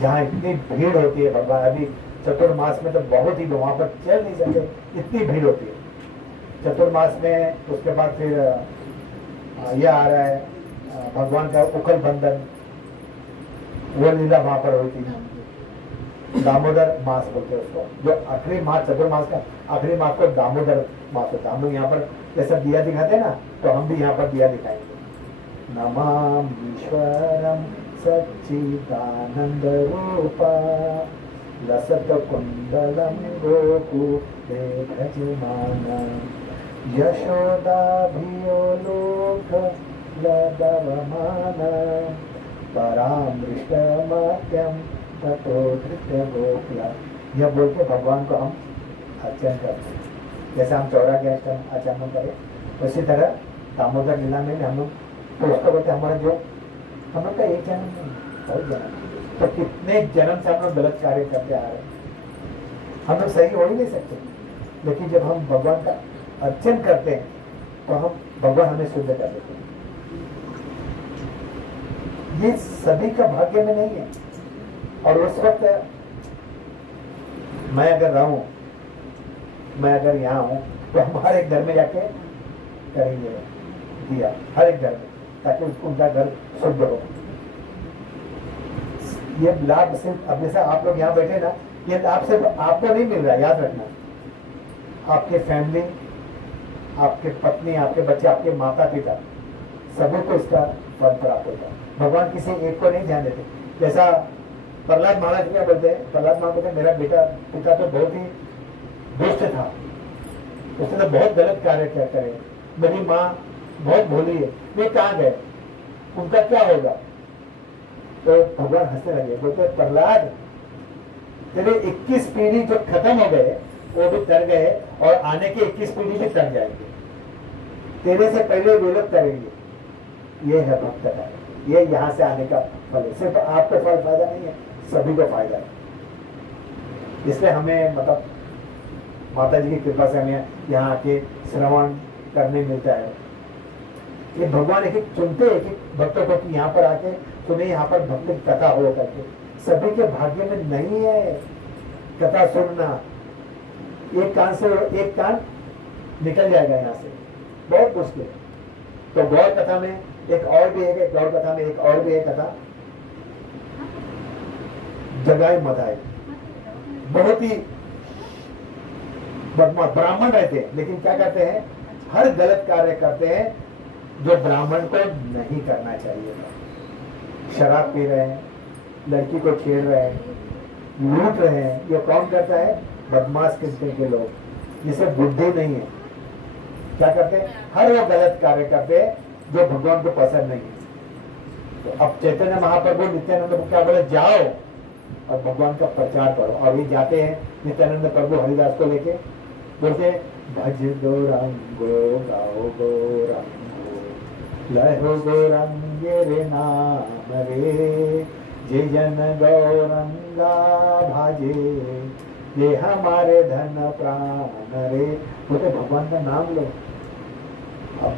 जहाँ इतनी भीड़ होती है। भगवान अभी चतुर्मास में तो बहुत ही, वहाँ पर चल नहीं सकते, इतनी भीड़ होती है चतुर्मास में। उसके बाद फिर यह आ रहा है भगवान का उखल बंधन, वो लीला वहाँ पर होती है। दामोदर मास बोलते हैं उसको, जो आखिरी मास, चतुर्मास का आखिरी मास को दामोदर मास होता है। हम लोग यहाँ पर जैसा दिया दिखाते हैं ना, तो हम भी यहाँ पर दिया दिखाएंगे। नमामीश्वरम सच्चिदानंद रूपा लसत कुंडलम गोकुले भजमाना यशोदाभियो लोक लदवमाना परामृष्टमत्यम ततो धृत्य गोकुला। यह बोल के भगवान को हम अर्चन करते हैं। जैसे हम चौरा के आचमन करें, उसी तरह दामोदर लीला में हम लोग उसको बोलते हमारा जो हम लोग का एक जन्म नहीं, बहुत जन्म। तो कितने जन्म से हम लोग गलत कार्य करते आ रहे हैं, हम लोग सही हो ही नहीं सकते। लेकिन जब हम भगवान का अर्चन करते हैं तो हम भगवान हमें शुद्ध कर देते हैं। ये सभी का भाग्य में नहीं है। और उस वक्त मैं अगर रहूं, मैं अगर यहाँ हूं, तो हमारे घर में जाके करेंगे दिया, हर एक घर में, ताकि उनका घर शुद्ध हो। ये लाभ सिर्फ, अब जैसा आप लोग यहाँ बैठे ना, ये लाभ सिर्फ आपको नहीं मिल रहा, याद रखना। आपके फैमिली, आपके पत्नी, आपके बच्चे, आपके माता पिता, सभी को इसका फल प्राप्त होता है। भगवान किसी एक को नहीं ध्यान देते। जैसा प्रहलाद महाराज क्या बोलते हैं, प्रहलाद महाराज बोलते हैं मेरा पिता तो बहुत ही दुष्ट था, उसने तो बहुत गलत कार्य क्या करे, मेरी माँ बहुत भोली है, वे कहाँ गए, उनका क्या होगा। तो भगवान हंसने लगे, बोलते प्रहलाद तेरे 21 पीढ़ी जो खत्म हो गए वो भी तर गए, और आने के 21 पीढ़ी भी तर जाएंगे, तेरे से पहले वे लोग तरेंगे। ये है भक्त का, ये यहाँ से आने का फल है। सिर्फ आपको फल फायदा नहीं है, सभी को फायदा है। इसलिए हमें मतलब माता जी की कृपा से हमें यहाँ आके श्रवण करने मिलता है। ये भगवान एक एक चुनते हैं कि भक्तों को कि यहाँ पर आके तुम्हें यहाँ पर भक्ति कथा हो करके। सभी के भाग्य में नहीं है कथा सुनना। एक कान से एक कान निकल जाएगा यहाँ से, बहुत मुश्किल है। तो गौर कथा में एक और भी है, गौर कथा में एक और भी है कथा, जगाई मदाई। बहुत ही ब्राह्मण रहते हैं, लेकिन क्या करते हैं, हर गलत कार्य करते हैं जो ब्राह्मण को नहीं करना चाहिए था। शराब पी रहे हैं, लड़की को छेड़ रहे हैं, लूट रहे हैं। ये कौन करता है, बदमाश किस्म के लोग, जिसे बुद्धि नहीं है। क्या करते हैं, हर वो गलत कार्य करते हैं जो भगवान को पसंद नहीं है। तो अब चैतन्य महाप्रभु नित्यानंद को क्या बोले, जाओ और भगवान का प्रचार करो। और ये जाते हैं नित्यानंद प्रभु हरिदास को लेके, बोलते भज गौरांगो गाओ गौरांगो लहो गौरांगे रे नाम रे, जे जन गौरंगा भाजे, ये हमारे धन प्राण रे। बोलते भगवान का नाम लो। अब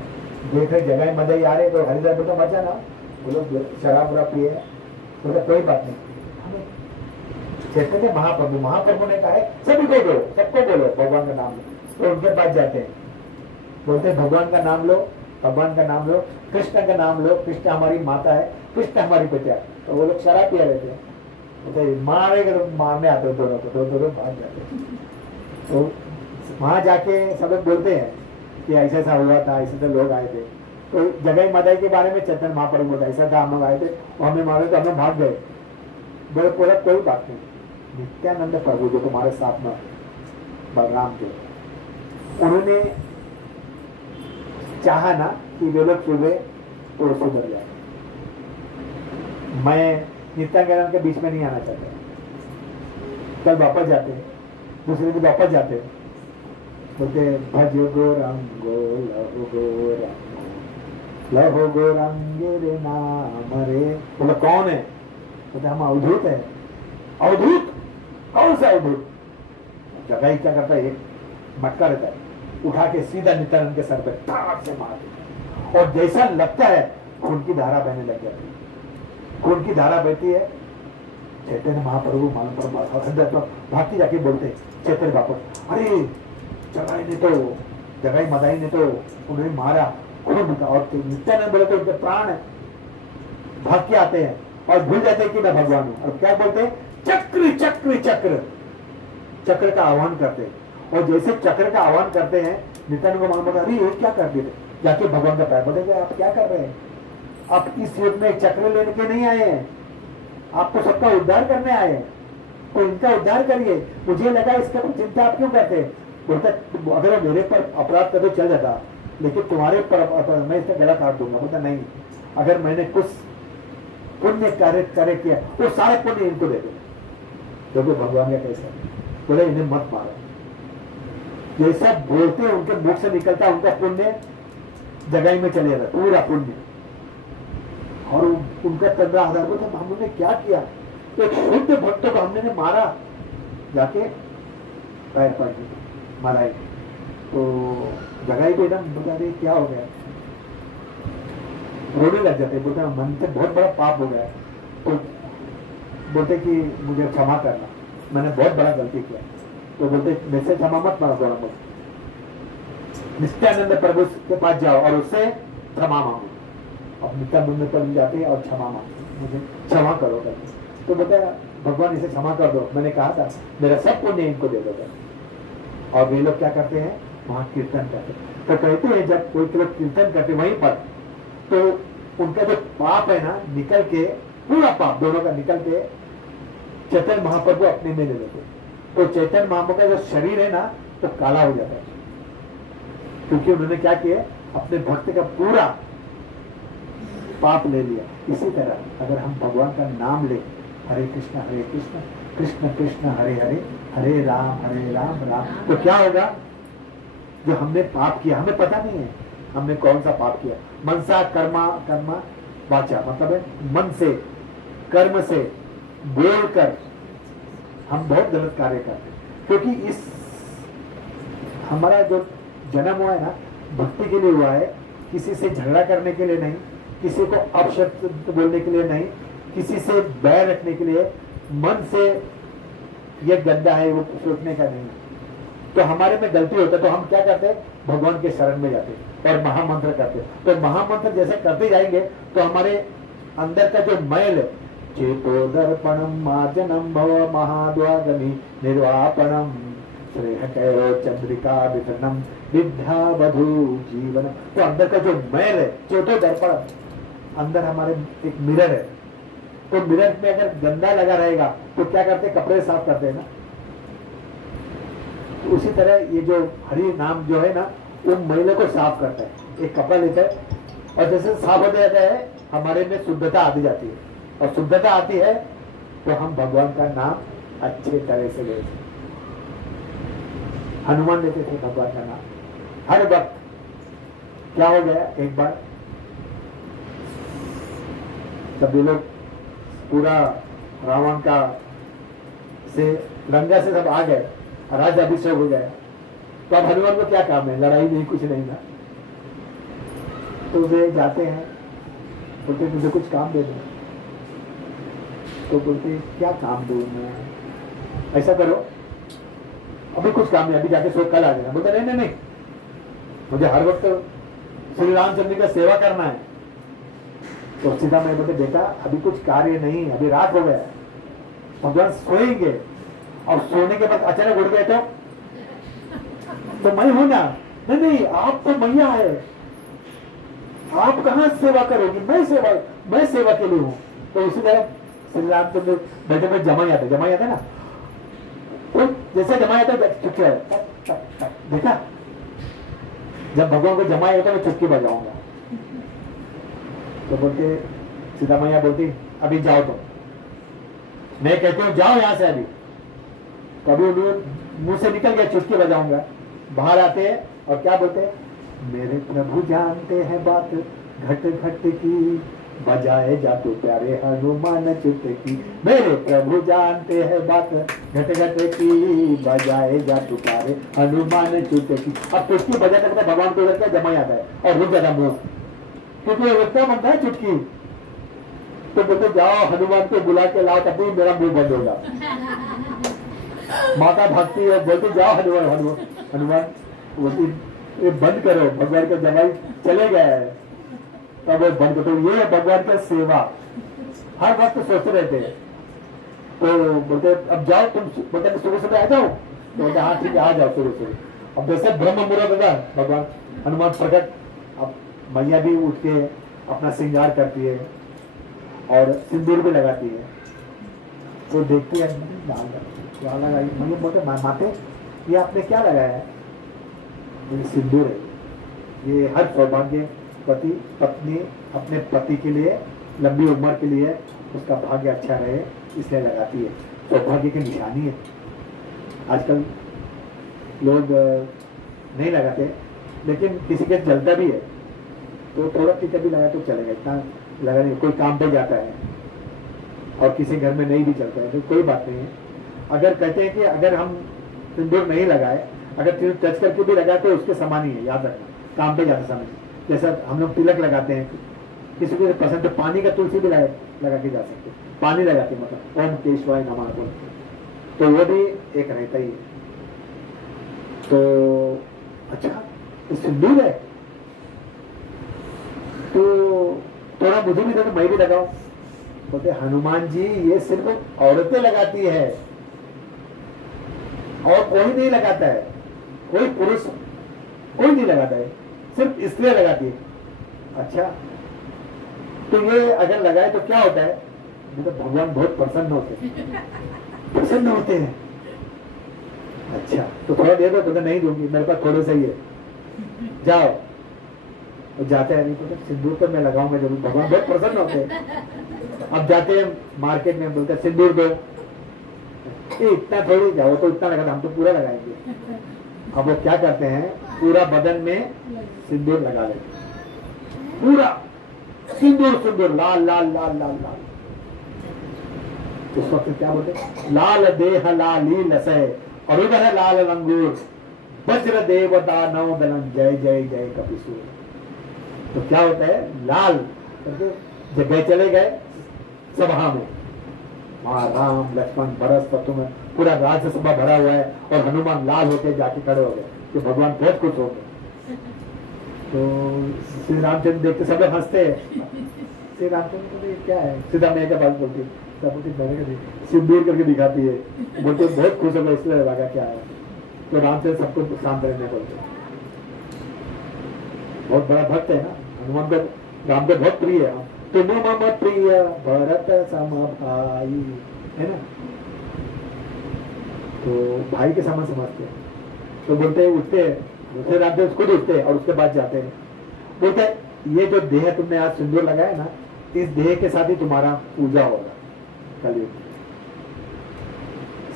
देख रहे जगह मदई आ रहे तो हरिदास बोलते मजा ना, बोलो शराब वराब पिए, बोलते कोई बात नहीं। चैतन्य महाप्रभु, महाप्रभु ने कहा है सभी को दो, सबको बोलो भगवान का नाम लो। तो उनके पास जाते हैं, बोलते भगवान का नाम लो, भगवान का नाम लो, कृष्ण का नाम लो, कृष्ण हमारी माता है, कृष्ण हमारी पिता। तो वो लोग शराब पिया रहते हैं, बोलते मारेगा तो मारने आते हैं दोनों को, दोनों भाग जाते हैं। तो वहां जाके सब लोग बोलते हैं कि ऐसा ऐसा हुआ था, ऐसे तो लोग आए थे। तो जगह मदाई के बारे में चैतन्य महाप्रभु बोलता ऐसा था, हम लोग आए थे, हमें मारे तो हम लोग भाग गए। बोले बोला कोई बात नहीं, नित्यानंद प्रभु जो तुम्हारे साथ में बलराम थे, उन्होंने चाहा ना कि वे लोग सुधरे तो सुधर जाए। मैं नित्यानंद के बीच में नहीं आना चाहता। कल वापस जाते हैं, दूसरे दिन वापस जाते हैं, बोलते भज गौरांगो लहो गौरांगो लहो गौरांगे रे नाम रे। बोला कौन है, बोलते हम अवधूत है। अवधूत, कौन सा अवधूत। जगह ही क्या करता है, एक मटका रहता है, उठा के सीधा नित्यानंद के सर पे ठाक से मार देता, और जैसा लगता है खून की धारा बहने लग जाती है। खून की धारा बहती है। चैतन्य महाप्रभु भागती जाके बोलते चैतन्य बापू, अरे जगाई ने तो, जगाई मदाई ने तो उन्हें मारा, खून का। और नित्यानंद बोले तो उनके प्राण है, भाग के आते हैं और भूल जाते हैं कि मैं भगवान हूं। और क्या बोलते हैं, चक्र चक्र चक्र चक्र का आह्वान करते हैं। और जैसे चक्र का आह्वान करते हैं, नित्यानंद को मालूम, अरे ये क्या कर दिए, जाके भगवान का पैर बोलेंगे आप क्या कर रहे हैं, आप इस युग में चक्र लेने के नहीं आए हैं, आप तो सबका उद्धार करने आए हैं, तो इनका उद्धार करिए। मुझे लगा इसका चिंता आप क्यों करते हैं। बोलता अगर मेरे पर अपराध कर तो चल जाता, लेकिन तुम्हारे पर मैं इसका गला काट दूंगा। बोलता नहीं, अगर मैंने कुछ पुण्य कार्य किया वो सारे पुण्य इनको दे दो। क्योंकि भगवान का कैसा बोले इन्हें मत मारो, जैसा बोलते हैं उनके मुख से निकलता उनका पुण्य जगह में चले जाता, पूरा पुण्य। और उनका 15,000 को तो हमने क्या किया, एक शुद्ध भक्तों को हमने मारा, जाके पैर पड़ गए मारा। तो जगह ही बेटा बता दे क्या हो गया, रोने लग जाते, बोलते मन से बहुत बड़ा पाप हो गया। तो बोलते कि मुझे क्षमा करना, मैंने बहुत बड़ा गलती किया। तो बोलते मेरे से क्षमा मत मांगो, नित्यानंद प्रभु के पास जाओ और उससे क्षमा मांगो। अब नित्यानंद प्रभु जाते हैं और क्षमा मांगो, मुझे क्षमा करो करके। तो बोलते भगवान इसे क्षमा कर दो, मैंने कहा था मेरा सब पुण्य इनको दे दो। और वे लोग क्या करते हैं, वहां कीर्तन करते। तो कहते हैं जब कोई लोग कीर्तन करते वहीं पर, तो उनका जो पाप है ना निकल के, पूरा पाप दोनों का निकल के चैतन्य महाप्रभु अपने में ले लेते। तो चैतन्य महाप्रभु का जो शरीर है ना तो काला हो जाता है, क्योंकि उन्होंने क्या किया, अपने भक्त का पूरा पाप ले लिया। इसी तरह अगर हम भगवान का नाम ले, हरे कृष्ण कृष्ण कृष्ण हरे हरे, हरे राम राम, तो क्या होगा, जो हमने पाप किया हमें पता नहीं है हमने कौन सा पाप किया। मनसा कर्मा कर्मा वाचा, मतलब है मन से कर्म से बोलकर हम बहुत गलत कार्य करते हैं। क्योंकि इस हमारा जो जन्म हुआ है ना भक्ति के लिए हुआ है, किसी से झगड़ा करने के लिए नहीं, किसी को अपशब्द बोलने के लिए नहीं, किसी से बैर रखने के लिए, मन से ये गंदा है वो सोचने का नहीं। तो हमारे में गलती होता है तो हम क्या करते हैं, भगवान के शरण में जाते हैं और महामंत्र करते हैं। तो महामंत्र जैसे करते जाएंगे तो हमारे अंदर का जो मैल है, चेतो दर्पणम मार्जनम भव महाद्वागमी निर्वापणम श्रेय कैरो चंद्रिका वितरणम विद्या वधु जीवन, तो अंदर का जो मैल है, चेतो दर्पण, अंदर हमारे एक मिरर है। तो मिरर में अगर गंदा लगा रहेगा तो क्या करते हैं, कपड़े साफ करते हैं ना। तो उसी तरह ये जो हरि नाम जो है ना वो मैले को साफ करता है। एक कपड़ा लेता है और जैसे साफ होते जाता है हमारे में शुद्धता आती जाती है, और शुद्धता आती है तो हम भगवान का नाम अच्छे तरह से लेते। हनुमान लेते थे भगवान का नाम हर वक्त। क्या हो गया, एक बार सब लोग पूरा रावण का से लंका से सब आ गए, राज अभिषेक हो गया। तो अब हनुमान को क्या काम है, लड़ाई नहीं कुछ नहीं ना। तो वे जाते हैं, बोलते मुझे कुछ काम दे दो। तो बोलते क्या काम दूं मैं, ऐसा करो अभी कुछ काम नहीं, अभी जाके सो कल आ जाना। बोलते नहीं नहीं नहीं, मुझे हर वक्त श्री रामचंद्र का सेवा करना है। तो सीधा मैं बोलते बेटा अभी कुछ कार्य नहीं, अभी रात हो गया, भगवान सोएंगे और सोने के बाद अचानक उठ गए तो मैं हूं ना। नहीं नहीं, आप तो मैया है, आप कहां सेवा करोगी, मैं सेवा के लिए हूं। तो उसी तरह श्री रामचंद्र बैठे में जमा जाते ना, तो जैसे जमा जाता चुटकी देखा, जब भगवान को जमा जाता मैं चुटकी बजाऊंगा। तो बोलते सीता मैया बोलती अभी जाओ, तो मैं कहती हूँ जाओ यहां से। अभी कभी मुंह से निकल गया चुटकी बजाऊंगा। बाहर आते हैं और क्या बोलते हैं, मेरे प्रभु जानते हैं बात घट घट की, बजाए जातु प्यारे हनुमान चुटकी। मेरे प्रभु जानते हैं बात घट घट की, बजाए जातु प्यारे हनुमान चुटकी। अब चुटकी बजाते बजाते भगवान को लगता है जमा आता है और रुक जाता मुंह, क्योंकि रुकता बनता है चुटकी। तो बोलते जाओ हनुमान को बुला के लाओ, तभी मेरा मुंह बंद होगा। माता भक्ति है, बोलती जाओ हनुमान बोलती ये बंद करो, भगवान का जमाई चले गया है, तब वो बंद करो। ये है भगवान का सेवा, हर वक्त सोचते रहते हैं। तो बोलते अब जाओ तुम, बोलते सुबह सुबह आ जाओ, तो बोलते हाँ ठीक है आ जाओ सुबह सुबह। अब जैसे ब्रह्म मुहूर्त होता है भगवान हनुमान प्रकट, अब मैया भी उठ के अपना श्रृंगार करती है और सिंदूर भी लगाती है। तो देखती है क्या लगाई, मैया बोलते माते ये आपने क्या लगाया है? ये सिंदूर है, ये हर सौभाग्य पति पत्नी अपने पति के लिए लंबी उम्र के लिए उसका भाग्य अच्छा रहे इसलिए लगाती है, सौभाग्य की निशानी है। आजकल लोग नहीं लगाते, लेकिन किसी के जलता भी है तो थोड़ा टीका भी लगा तो चलेगा, इतना लगा नहीं। कोई काम पे जाता है और किसी घर में नहीं भी चलता है तो कोई बात नहीं है। अगर कहते हैं कि अगर हम सिंदूर नहीं लगाए, अगर सिर्फ टच करके भी लगाए तो उसके समान ही है, याद रखना। काम पे जाते समय जैसा हम लोग तिलक लगाते हैं, किसी को पसंद है पानी का तुलसी भी लगा के जा सकते, पानी लगा के मतलब ओम केशवाय नमः बोल, तो वो भी एक रहता ही है। तो अच्छा तो सिंदूर है तो थोड़ा मुझे भी तो मैं भी लगाऊं। बोलते हनुमान जी ये सिर्फ औरतें लगाती है और कोई नहीं लगाता है, कोई पुरुष कोई नहीं लगाता है, सिर्फ स्त्रियां लगाती है। अच्छा तो ये अगर लगाए तो क्या होता है? तो भगवान बहुत प्रसन्न होते हैं। अच्छा तो थोड़ा दे दो, तो नहीं दूंगी, मेरे पास थोड़े से ही है, जाओ। तो जाते हैं, नहीं तो सिंदूर तो मैं लगाऊंगा जरूर, भगवान बहुत प्रसन्न होते हैं। अब जाते हैं मार्केट में, बोलते सिंदूर दो, इतना थोड़ी जाओ तो इतना लगा, हम तो पूरा लगाएंगे। अब वो क्या करते हैं, पूरा बदन में सिंदूर लगा लेते, पूरा सिंदूर सिंदूर लाल लाल लाल लाल लाल। उस वक्त क्या बोलते, लाल देह लाली लसय और उधर लाल लंगूर वज्र देव दानव दलन जय जय जय कपिसूर। तो क्या होता है, लाल करके जब गए चले गए सभा में, वहां राम लक्ष्मण भरत शत्रुघ्न पूरा राज्यसभा भरा हुआ है और हनुमान लाल होके जाके खड़े हो गए कि भगवान बहुत खुश हो गए। तो श्री रामचंद्र देखते सब लोग हंसते हैं। श्री रामचंद्र बोलते क्या है, सीधा मैं क्या बात बोलती, मैंने सिंदूर करके दिखाती है, बोलते बहुत खुश हो गए इसलिए लगा क्या है। तो रामचंद्र सबको शांत रहने बोलते, बहुत बड़ा भक्त है ना हनुमान को, राम को बहुत प्रिय है। तुम मम प्रिय भरत सम भाई, है ना, तो भाई के समान समझते हैं। तो बोलते उठते हैं, रामचंद्र खुद उठते हैं और उसके बाद जाते हैं, बोलते हैं ये जो देह तुमने आज सिंदूर लगाया ना, इस देह के साथ ही तुम्हारा पूजा होगा कलयुग।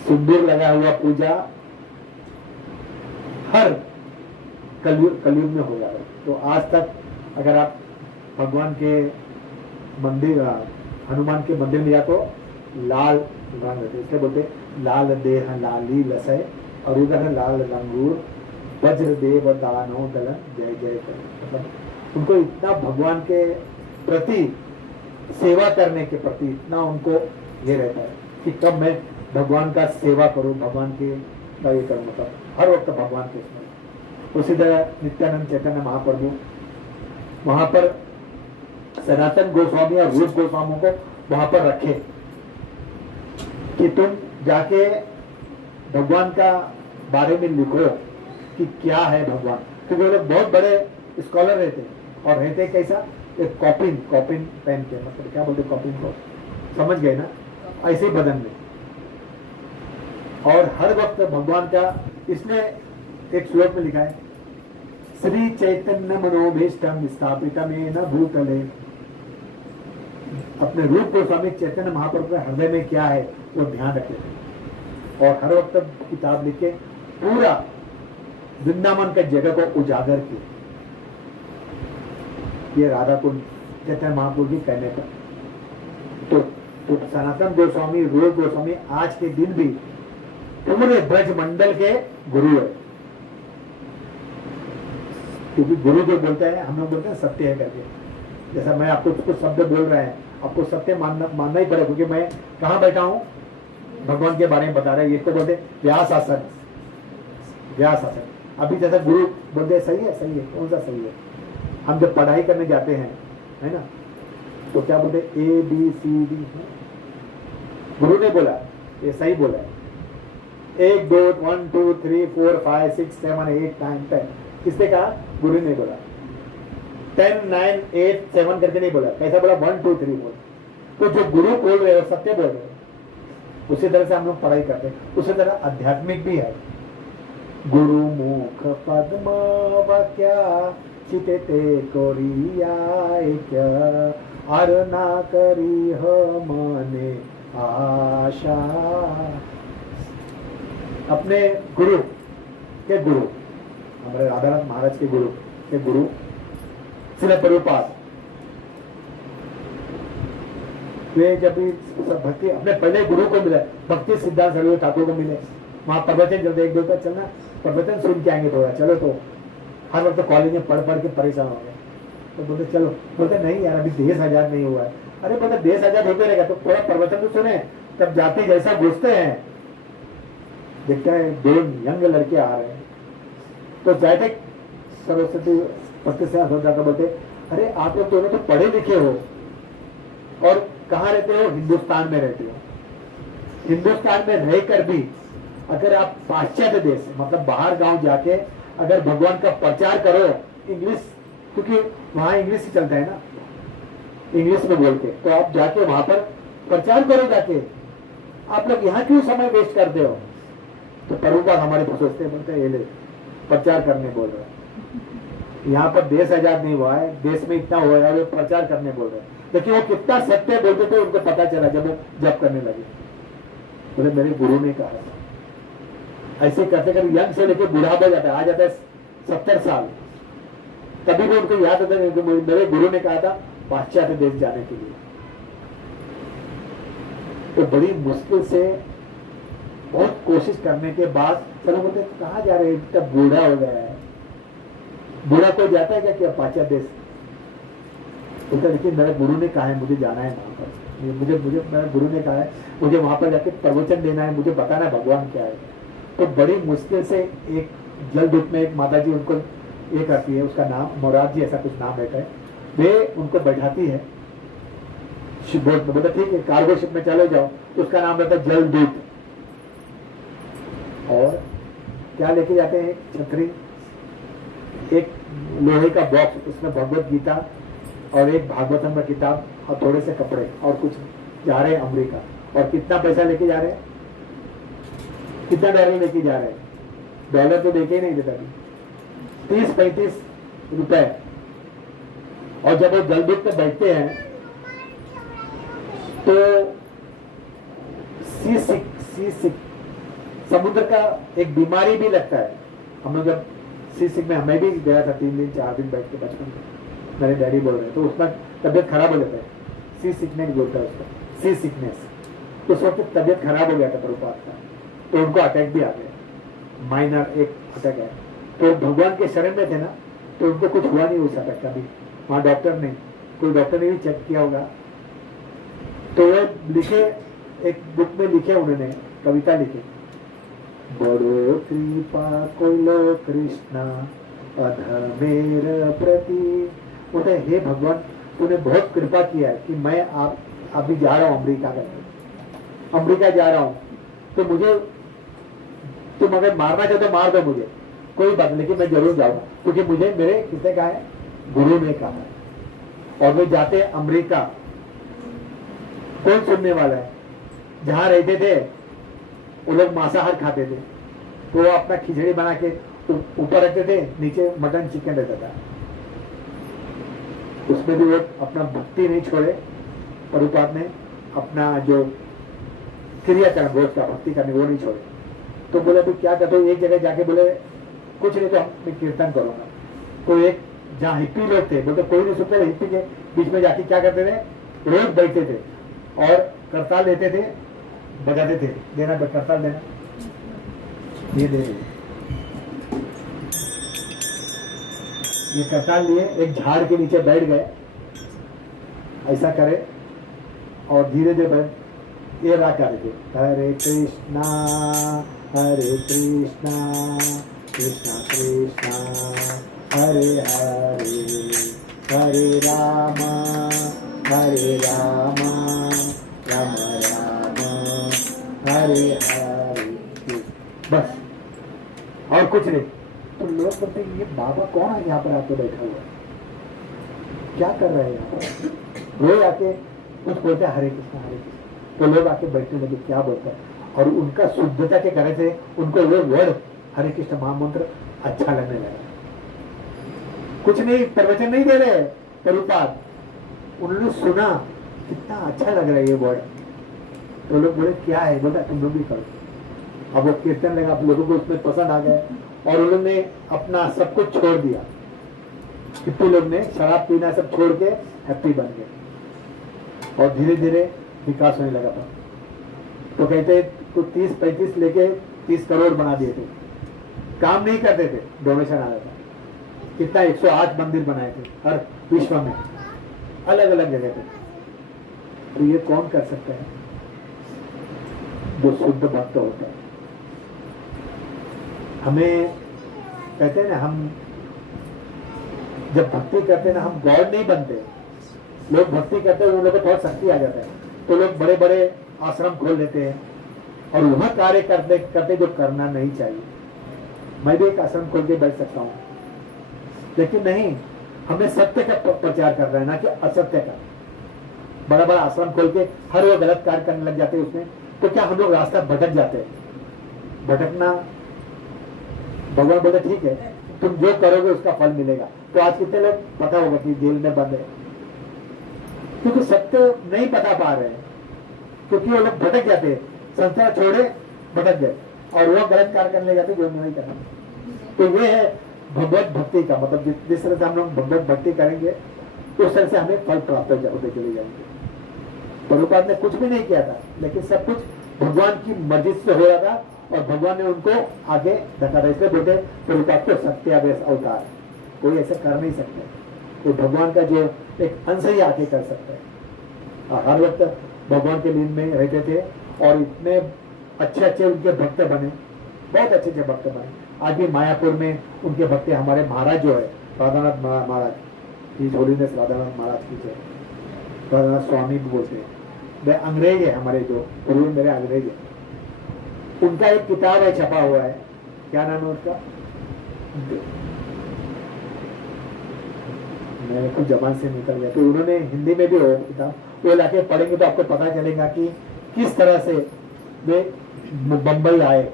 सिंदूर लगा हुआ पूजा हर कलयुग में होगा। तो आज तक अगर आप भगवान के मंदिर, हनुमान के मंदिर में या तो लाल रंग रहते, इसलिए बोलते लाल देह लाली लसय और उधर लाल लंगूर वज्र देव दानव दलन जय जय कर। मतलब उनको इतना भगवान के प्रति सेवा करने के प्रति इतना उनको ये रहता है कि कब मैं भगवान का सेवा करूं, भगवान के ये करूं, मतलब हर वक्त भगवान के स्मरण। उसी तरह नित्यानंद चैतन्य महाप्रभु वहां पर सनातन गोस्वामी और रूप गोस्वामी को वहां पर रखे कि तुम जाके भगवान का बारे में लिखो कि क्या है भगवान, क्योंकि वो लोग बहुत बड़े स्कॉलर रहते और रहते कैसा, एक कॉपिन पेन के, मतलब क्या बोलते कॉपिन को, समझ गए ना, ऐसे ही बदन में। और हर वक्त भगवान का, इसने एक श्लोक में लिखा है, श्री चैतन्य मनोभीष्टम स्थापितमेन भूतले। अपने रूप गोस्वामी चैतन्य महाप्रभु के हृदय में क्या है वो ध्यान रखे और हर वक्त किताब लिख के पूरा वृंदावन के जगह को उजागर किया। ये राधा कुंड चैतन्य महाप्रभु जी कहने पर तो सनातन गोस्वामी, रूप गोस्वामी आज के दिन भी पूरे ब्रज मंडल के गुरु है, क्योंकि गुरु जो बोलते हैं, हम लोग बोलते हैं सत्य है करके। जैसा मैं आपको कुछ शब्द बोल रहे हैं, आपको सत्य मानना ही पड़ेगा, क्योंकि मैं कहाँ बैठा हूँ, भगवान के बारे में बता रहे हैं। ये तो बोलते व्यास आसन, व्यास आसन। अभी जैसा गुरु बोलते सही है, सही है, कौन सा सही है? हम जब पढ़ाई करने जाते हैं, है ना, तो क्या बोलते A B C D, गुरु ने बोला ये सही बोला है। 1 2 1 2 3 4 5 6 7 8 9 10 किसने कहा? गुरु ने बोला। 10 9 8 7 करके नहीं बोला, कैसा बोला? 1 2 3 4। तो जो गुरु बोल रहे हो सत्य बोल रहे हो। उसी तरह से हम लोग पढ़ाई करते हैं, उसी तरह आध्यात्मिक भी है। गुरु मुख पद्म वाक्या चिते कोरिया और ना करी हो मने आशा। अपने गुरु के गुरु, हमारे राधानाथ महाराज के गुरु श्रील प्रभुपाद, वे जब भी भक्ति अपने पहले गुरु को मिले, भक्ति सिद्धांत सरस्वती ठाकुर को मिले, वहां प्रवचन जब एक दो का चलना, प्रवचन सुन के आएंगे थोड़ा, चलो तो हर वक्त कॉलेज में पढ़ पढ़ के परेशान हो गए। तो बोलते चलो, बोलते नहीं यार अभी देश आजाद नहीं हुआ है। अरे बोलते देश आजाद होते रहेगा तो थोड़ा प्रवचन तो सुने। तब जाते जैसा घुसते हैं, देखता है 2 यंग लड़के आ रहे हैं, तो जाते सरस्वती भक्ति से जाकर बोलते, अरे आप लोग दोनों तो पढ़े लिखे हो और कहाँ रहते हो? हिंदुस्तान में रहते हो। हिंदुस्तान में रहकर भी अगर आप पाश्चात्य देश, मतलब बाहर गांव जाके अगर भगवान का प्रचार करो इंग्लिश, क्योंकि वहां इंग्लिश ही चलता है ना, इंग्लिश में बोल के, तो आप जाके वहां पर प्रचार करो जाके। आप लोग यहाँ क्यों समय वेस्ट करते हो? तो प्रभुपाद हमारे को सोचते हैं, बोलते ये ले प्रचार करने बोल रहे हैं। यहाँ पर देश आजाद नहीं हुआ है, देश में इतना हुआ है, प्रचार करने बोल रहे हैं। देखिए वो कितना सत्य बोलते थे, उनको पता चला जब वो जप करने लगे। बोले मेरे गुरु ने कहा था। ऐसे करते करते यंग से लेके बुढ़ा हो जाता है, आ जाता है 70 साल, तभी भी उनको याद आता है कि मेरे गुरु ने कहा था पाश्चात्य देश जाने के लिए। तो बड़ी मुश्किल से बहुत कोशिश करने के बाद चलो बोलते कहाँ जा रहे हैं, तब बूढ़ा हो गया है। बूढ़ा कोई जाता है क्या पाश्चात्य देश? बोलते देखिए मेरे गुरु ने कहा है मुझे जाना है वहां पर, मुझे मेरे गुरु ने कहा है मुझे वहां पर जाके प्रवचन देना है, मुझे बताना है भगवान क्या है। तो बड़ी मुश्किल से एक जलदूत में एक माता जी उनको ये करती है, उसका नाम मोरार जी ऐसा कुछ नाम रहता है, वे उनको बैठाती है शिपबोट में। बोलते ठीक है कार्गो शिप में चले जाओ, उसका नाम रहता है जलदूत। और क्या लेके जाते हैं? छतरी, एक लोहे का बॉक्स, उसमें भगवत गीता और एक भागवतम का किताब और थोड़े से कपड़े और कुछ। जा रहे हैं अमेरिका। और कितना पैसा लेके जा रहे हैं? कितना डॉलर लेके जा रहे हैं? डॉलर तो देखे ही नहीं देता, 30-35 रुपए। और जब वो जलदूत पे बैठते हैं तो सी सिक समुद्र का एक बीमारी भी लगता है। हम लोग जब सी सिक में, हमें भी गया था 3 दिन 4 दिन बैठ के बचपन में, मेरे डैडी बोल रहे, तो उसमें तबियत खराब हो जाता है। सी सिकनेस बोलता है उसका, सी सिकनेस। तो उस वक्त तबियत खराब हो गया था प्रभुपाद का, तो उनको अटैक भी आ गया, माइनर एक अटैक है। तो भगवान के शरण में थे ना, तो उनको कुछ हुआ नहीं उस अटैक का भी। वहाँ डॉक्टर ने, कोई डॉक्टर ने भी चेक किया होगा। तो वो लिखे, एक बुक में लिखे उन्होंने, कविता लिखी, बड़ो कृपा कोइलो कृष्णा अधमेर प्रति। बोलते हे भगवान तूने बहुत कृपा किया है कि मैं आप अभी जा रहा हूँ अमेरिका जा रहा हूँ, तो मुझे तुम अगर मारना चाहते तो मार दो मुझे, कोई बात नहीं, लेकिन मैं जरूर जाऊंगा, क्योंकि मुझे मेरे किसने कहा है? गुरु ने कहा है। और वे जाते अमेरिका, कौन सुनने वाला है? जहां रहते थे वो लोग मांसाहार खाते थे, तो वो अपना खिचड़ी बना के ऊपर रखते थे, नीचे मटन चिकन रहता था। उसमें भी वो अपना भक्ति नहीं छोड़े, प्रभुपाद ने अपना जो क्रियाकर्म रोज का भक्ति करने वो नहीं छोड़े। तो बोले तो क्या कहते हो? एक जगह जाके बोले कुछ नहीं तो मैं कीर्तन करूंगा। तो एक जहाँ हिप्पी लोग थे, बोलते कोई नहीं सुनते, हिप्पी के बीच में जाके क्या करते थे? रोज बैठते थे और करताल लेते थे, बजाते थे, देना करताल देना, ये दे, ये करताल लिए, एक झाड़ के नीचे बैठ गए, ऐसा करे और धीरे धीरे ये राग कर थे, हरे कृष्णा कृष्णा कृष्णा हरे हरे, हरे राम राम राम हरे कुछ नहीं। तो लोग बोलते ये बाबा कौन है यहाँ पर आके बैठा हुआ, क्या कर रहा है यहाँ पर? रोज आके कुछ बोलते हैं हरे कृष्ण हरे कृष्ण, तो लोग आके बैठने लगे क्या बोलता है, और उनका शुद्धता के कारण से उनको वो वर्ड हरे कृष्ण महामंत्र अच्छा लगने लगा। कुछ नहीं, प्रवचन नहीं दे रहे प्रभुपाद, उन्होंने सुना कितना अच्छा लग रहा है ये वर्ड, तो लोग बोले क्या है, बोला तुम लोग भी करो। अब वो कीर्तन लगा, आप लोगों को उसमें पसंद आ गया और उन्होंने अपना सब कुछ छोड़ दिया। कितने लोग ने शराब पीना सब छोड़ के हैप्पी बन गए और धीरे धीरे विकास होने लगा था। तो कहते तो 30-35 लेके 30 करोड़ बना दिए थे, काम नहीं करते थे, डोनेशन आ रहा था। कितना 108 मंदिर बनाए थे हर विश्व में, अलग अलग जगह पे। तो ये कौन कर सकता है? जो शुद्ध भक्त होता है। हमें कहते हैं ना, हम जब भक्ति करते हैं ना, हम गॉड नहीं बनते। लोग भक्ति करते हैं, उन लोगों को थोड़ा शक्ति आ जाता है, तो लोग बड़े बड़े आश्रम खोल लेते हैं और वह कार्य करते करते जो करना नहीं चाहिए। मैं भी एक आश्रम खोल के बैठ सकता हूँ, लेकिन नहीं, हमें सत्य का प्रचार कर रहा है ना कि असत्य का। बड़ा बड़ा आश्रम खोल के हर वो गलत कार्य करने लग जाते हैं उसमें, तो क्या हम लोग रास्ता भटक जाते हैं। भटकना, भगवान बोले ठीक है तुम जो करोगे उसका फल मिलेगा। तो आज कितने लोग पता होगा कि जेल में बंद है, क्योंकि सत्य नहीं पता पा रहे हैं, क्योंकि वो लोग भटक जाते हैं, संस्था छोड़े भटक गए और वो गलत कार्य करने जाते जो नहीं करना। तो ये है भगवत भक्ति का मतलब, जिस तरह से हम लोग भगवत भक्ति करेंगे उस तरह से हमें फल प्राप्त होते चले जाएंगे। प्रभुपाद ने कुछ भी नहीं किया था, लेकिन सब कुछ भगवान की मर्जी से हो रहा था और भगवान ने उनको आगे धक्का दिया। इसलिए बोलते प्रभुपाद को सत्यावेश अवतार, कोई ऐसे कर नहीं सकते, तो भगवान का जो एक अंश ही आके कर सकते हैं। हर वक्त भगवान के लीन में रहते थे और इतने अच्छे अच्छे उनके भक्त बने, बहुत अच्छे अच्छे भक्त बने। आज भी मायापुर में उनके भक्त हमारे महाराज जो है राधानाथ महाराज, इस होलीनेस राधानाथ महाराज की जय, राधानाथ स्वामी भी बोलते हैं। वे अंग्रेज है हमारे, जो पूर्व मेरे अंग्रेज है। उनका एक किताब है छपा हुआ है, क्या नाम है उसका, मेरे को जबान से निकल गया। तो उन्होंने हिंदी में भी हो किताब, वो लाके पढ़ेंगे तो आपको पता चलेगा कि किस तरह से वे बंबई आए,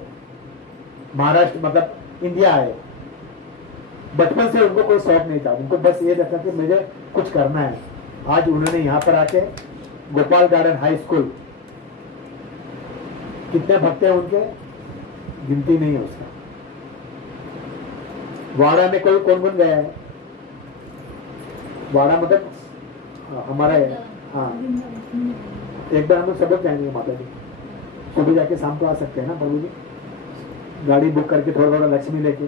महाराष्ट्र मतलब इंडिया आए। बचपन से उनको कोई शौक नहीं था, उनको बस ये लगता कि मुझे कुछ करना है। आज उन्होंने यहाँ पर आके गोपाल गार्डन हाई स्कूल, कितने भक्त हैं उनके, गिनती नहीं है उसका। वाड़ा में कोई कौन कौन गया है? वाड़ा मतलब हमारा है, हाँ, एक बार हम लोग सब लोग जाएंगे माता जी, सुबह जाके शाम को आ सकते हैं ना प्रभु जी, गाड़ी बुक करके थोड़ा थोड़ा लक्ष्मी लेके।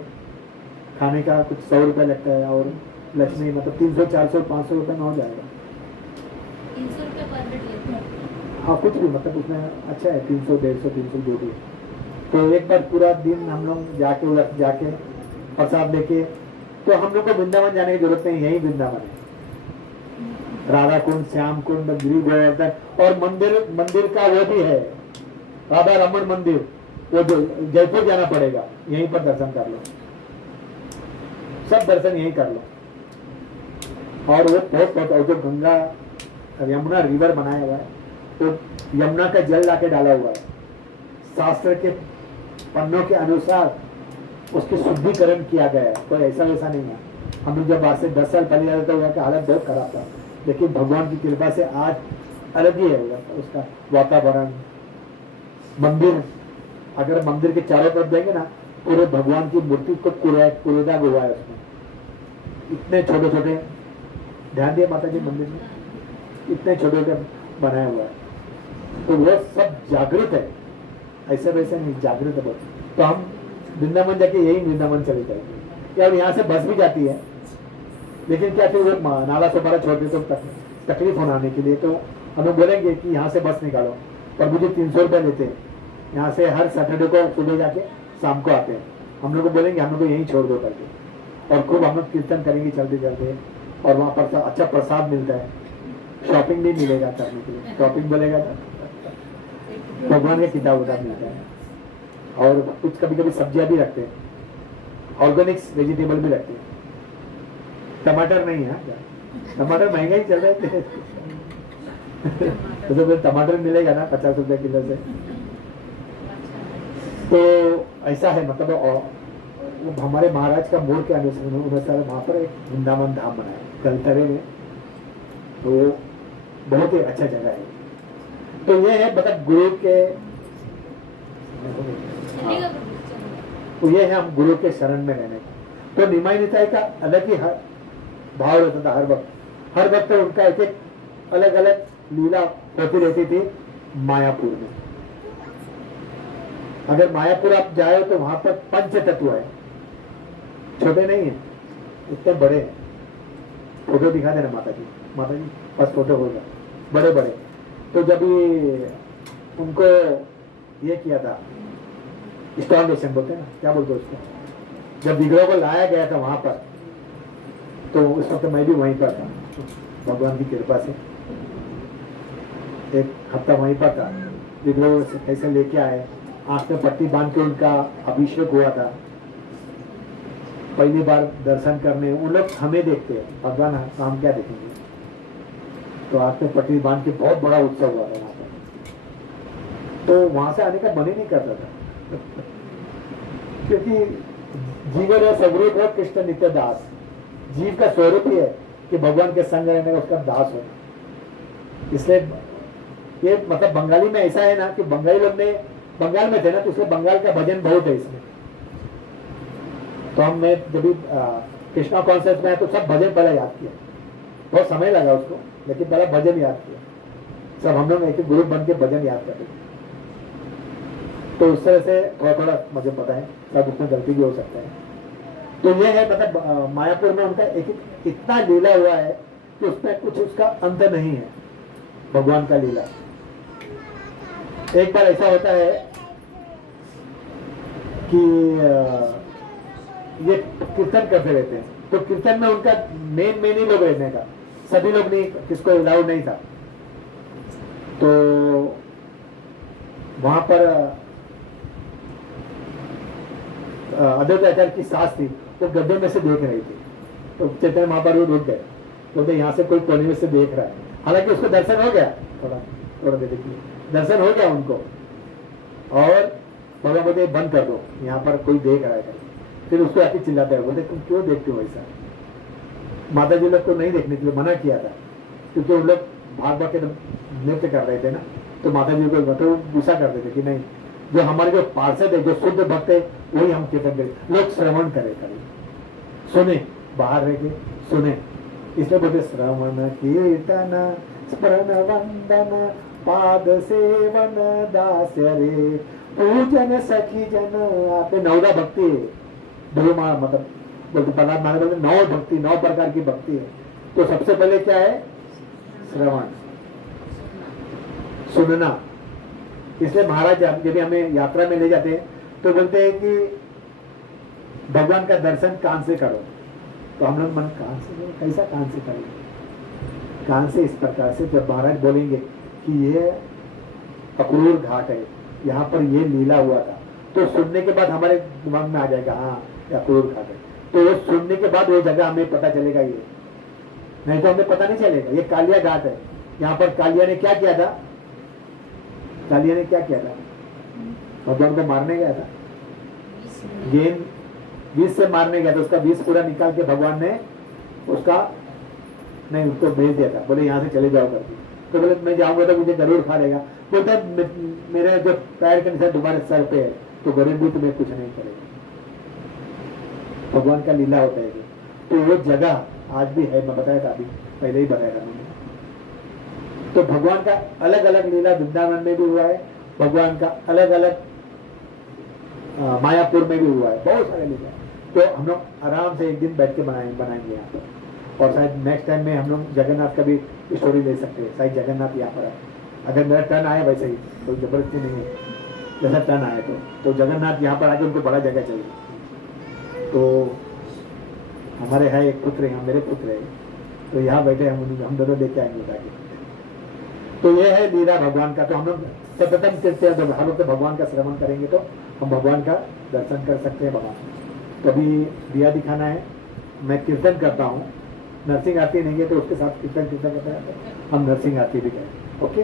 खाने का कुछ 100 रुपये लगता है और लक्ष्मी मतलब 300, 400, 500 रुपये में हो जाएगा। 300 रुपये पर हेड लेते हैं। हाँ कुछ भी मतलब उसमें अच्छा है, 300, 150, 300 जो भी। तो एक बार पूरा दिन हम लोग जाके प्रसाद लेके, तो हम लोग को वृंदावन जाने की जरूरत नहीं, यही वृंदावन है। राधा कुंड, श्याम कुंड, गिरी गोवर्धन, और मंदिर का वो भी है राधा रमन मंदिर, वो जो जयपुर जाना पड़ेगा, यहीं पर दर्शन कर लो, सब दर्शन यहीं कर लो। और वो बहुत जो गंगा यमुना रिवर बनाया हुआ है, तो यमुना का जल लाके डाला हुआ है, शास्त्र के पन्नों के अनुसार उसकी शुद्धिकरण किया गया है, कोई ऐसा वैसा नहीं है। हम लोग जब आज से 10 साल पहले आए तो वहाँ का हालत बहुत खराब था, लेकिन भगवान की कृपा से आज अलग ही है उसका वातावरण। मंदिर, अगर मंदिर के चारों तरफ देंगे ना, पूरे भगवान की मूर्ति को कुरेदा हुआ है उसमें, इतने छोटे छोटे, ध्यान दिए माता जी मंदिर में, इतने छोटे छोटे बनाया हुआ है। तो वो सब जागृत है, ऐसे वैसे नहीं, जागृत है बहुत। तो हम वृंदावन जाके यही वृंदावन चले जाएंगे, या यहाँ से बस भी जाती है, लेकिन क्या फिर वो नाला सोपारा छोड़ते तो तकलीफ होने के लिए, तो हमें बोलेंगे कि यहाँ से बस निकालो, पर मुझे 300 रुपये लेते हैं। यहाँ से हर सैटरडे को सुबह जाके शाम को आते हैं, हम लोग को बोलेंगे हम लोग को यहीं छोड़ दो करके, और खूब हम लोग कीर्तन करेंगे चलते चलते, और वहाँ पर अच्छा प्रसाद मिलता है, शॉपिंग भी मिलेगा करने के लिए, शॉपिंग बोलेगा तो भगवान का किताब उतार मिलता है, और कुछ कभी कभी सब्जियाँ भी रखते हैं, ऑर्गेनिक्स वेजिटेबल भी रखते हैं। टमाटर नहीं है क्या? टमाटर महंगा ही चल रहे थे तो फिर टमाटर मिलेगा ना 50 रुपए किलो से। तो ऐसा है मतलब वो हमारे महाराज का मोड़ के अनुसार वहाँ पर एक वृंदावन धाम बनाया कलतरे में, तो बहुत ही अच्छा जगह है। तो ये है मतलब गुरु के, चलेगा प्रभु, चलेगा। तो ये है हम गुरु के शरण में रहने का। तो निमाई निताई का अलग ही भाव रहता था हर वक्त उनका एक एक अलग अलग लीला होती रहती थी मायापुर में। अगर मायापुर आप जाए तो वहां पर पंच तत्व है, छोटे नहीं है, इतने बड़े हैं। फोटो दिखा देना माता जी बस फोटो होगा, बड़े बड़े। तो जब ये उनको ये किया था इंस्टॉलेशन बोलते हैं ना, क्या बोलते हैं उसको, जब विग्रह को लाया गया था वहां पर, तो उस वक्त मैं भी वहीं पर था भगवान की कृपा से। एक हफ्ता वहीं पर था, विग्रह से कैसे लेके आए, आंख में पट्टी बांध के उनका अभिषेक हुआ था। पहली बार दर्शन करने उन लोग हमें देखते हैं, भगवान हम क्या देखेंगे। तो आंख में पट्टी बांध के बहुत बड़ा उत्सव हुआ था वहां पर। तो वहां से आने का मन ही नहीं करता था क्योंकि जीवन है स्वरूप है कृष्ण नित्य दास। जीव का स्वरूप ही है कि भगवान के संग रहने का उसका दास हो। इसलिए ये मतलब बंगाली में ऐसा है ना कि बंगाली लोग ने बंगाल में थे ना, तो उसमें बंगाल का भजन बहुत है इसमें। तो हमने जब भी कृष्णा कॉन्सर्ट में आया तो सब भजन पहले याद किया, बहुत समय लगा उसको, लेकिन पहले भजन याद किया। सब हम लोग एक ग्रुप बन के भजन याद करते थे। तो उस तरह से थोड़ा थोड़ा मुझे पता है, सब उसमें गलती भी हो सकता है। तो ये है मतलब मायापुर में उनका एक इतना लीला हुआ है कि उसमें कुछ उसका अंत नहीं है भगवान का लीला। एक बार ऐसा होता है कि ये कीर्तन करते रहते हैं, तो कीर्तन में उनका मेन ही लोग रहने का, सभी लोग नहीं, किसको अलाउड नहीं था। तो वहां पर अद्वैत आचार्य की सास थी, तो गड्ढे में से देख रही थी। तो चैतन्य महाप्रभु रुक गए, बोलते यहाँ से कोई कोने में से देख रहा है। हालांकि उसको दर्शन हो गया, थोड़ा देर देखिए, दर्शन हो गया उनको, और भगवान बोलते बंद कर दो, यहाँ पर कोई देख रहा है। फिर उसको आके चिल्लाते हैं, बोलते तुम क्यों देखते हो ऐसा। माता जी लोग को नहीं देखने के लिए मना किया था, क्योंकि उन लोग भाग के नृत्य कर रहे थे ना, तो माता जी को मतलब गुस्सा करते थे कि नहीं, जो हमारे जो पार्षद है, जो शुद्ध भक्त है, वही हम कीर्तन करें, लोग श्रवण करें, सुने, बाहर रह के सुने। इसलिए बोलते श्रवण कीर्तन स्मरण वंदन पाद सेवन दास्य रे पूजन सखी जन। आपने 9 भक्ति है, धर्मा मतलब बोलते प्रहलाद महाराज बोलते 9 भक्ति, 9 प्रकार की भक्ति है। तो सबसे पहले क्या है? श्रवण, सुनना। इसलिए महाराज जब हमें यात्रा में ले जाते हैं तो बोलते हैं कि भगवान का दर्शन कान से करो। तो हम लोग मन कान से करो, कैसा कान से करेंगे? कान से इस प्रकार से, जब महाराज बोलेंगे कि ये अक्रूर घाट है, यहाँ पर ये लीला हुआ था, तो सुनने के बाद हमारे दिमाग में आ जाएगा हाँ ये अक्रूर घाट है। तो वो सुनने के बाद वो जगह हमें पता चलेगा, ये नहीं तो हमें पता नहीं चलेगा। ये कालिया घाट है, यहाँ पर कालिया ने क्या किया था? कालिया ने क्या किया था? भगवान को मारने गया था, गेंद विष से मारने गया था, उसका विष पूरा निकाल के भगवान ने उसका नहीं उसको भेज दिया था, बोले यहाँ से चले जाओ करके। तो बोले मैं जाऊंगा तो मुझे जरूर खा लेगा। बोलता मेरे जो पैर के निशान तुम्हारे सर पे है, तो गरीब भी तुम्हें कुछ नहीं करेगा। भगवान का लीला होता है। तो वो जगह आज भी है, मैं बताया था, अभी पहले ही बताया था मैंने। तो भगवान का अलग अलग लीला वृंदावन में भी हुआ है, भगवान का अलग अलग मायापुर में भी हुआ है, बहुत सारे लीला। तो हम लोग आराम से एक दिन बैठ के बनाएंगे यहाँ पर। और शायद नेक्स्ट टाइम में हम लोग जगन्नाथ का भी स्टोरी ले सकते हैं। शायद जगन्नाथ यहाँ पर है, अगर मेरा टर्न आया वैसे ही, कोई जबरदस्ती नहीं है, जैसा टर्न आया तो जगन्नाथ यहाँ पर आके उनको बड़ा जगह चाहिए। तो हमारे है एक पुत्र है, मेरे पुत्र है, तो यहाँ बैठे हम दोनों लेके आएंगे जाके। तो ये है लीला भगवान का। तो हम लोग सर्वप्रथम जब हम लोग भगवान का श्रवण करेंगे तो हम भगवान का दर्शन कर सकते हैं। भगवान कभी दिया दिखाना है, मैं कीर्तन करता हूँ, नरसिंह आरती नहीं है तो उसके साथ कीर्तन कीर्तन करता है, हम नरसिंह आरती भी करें। ओके।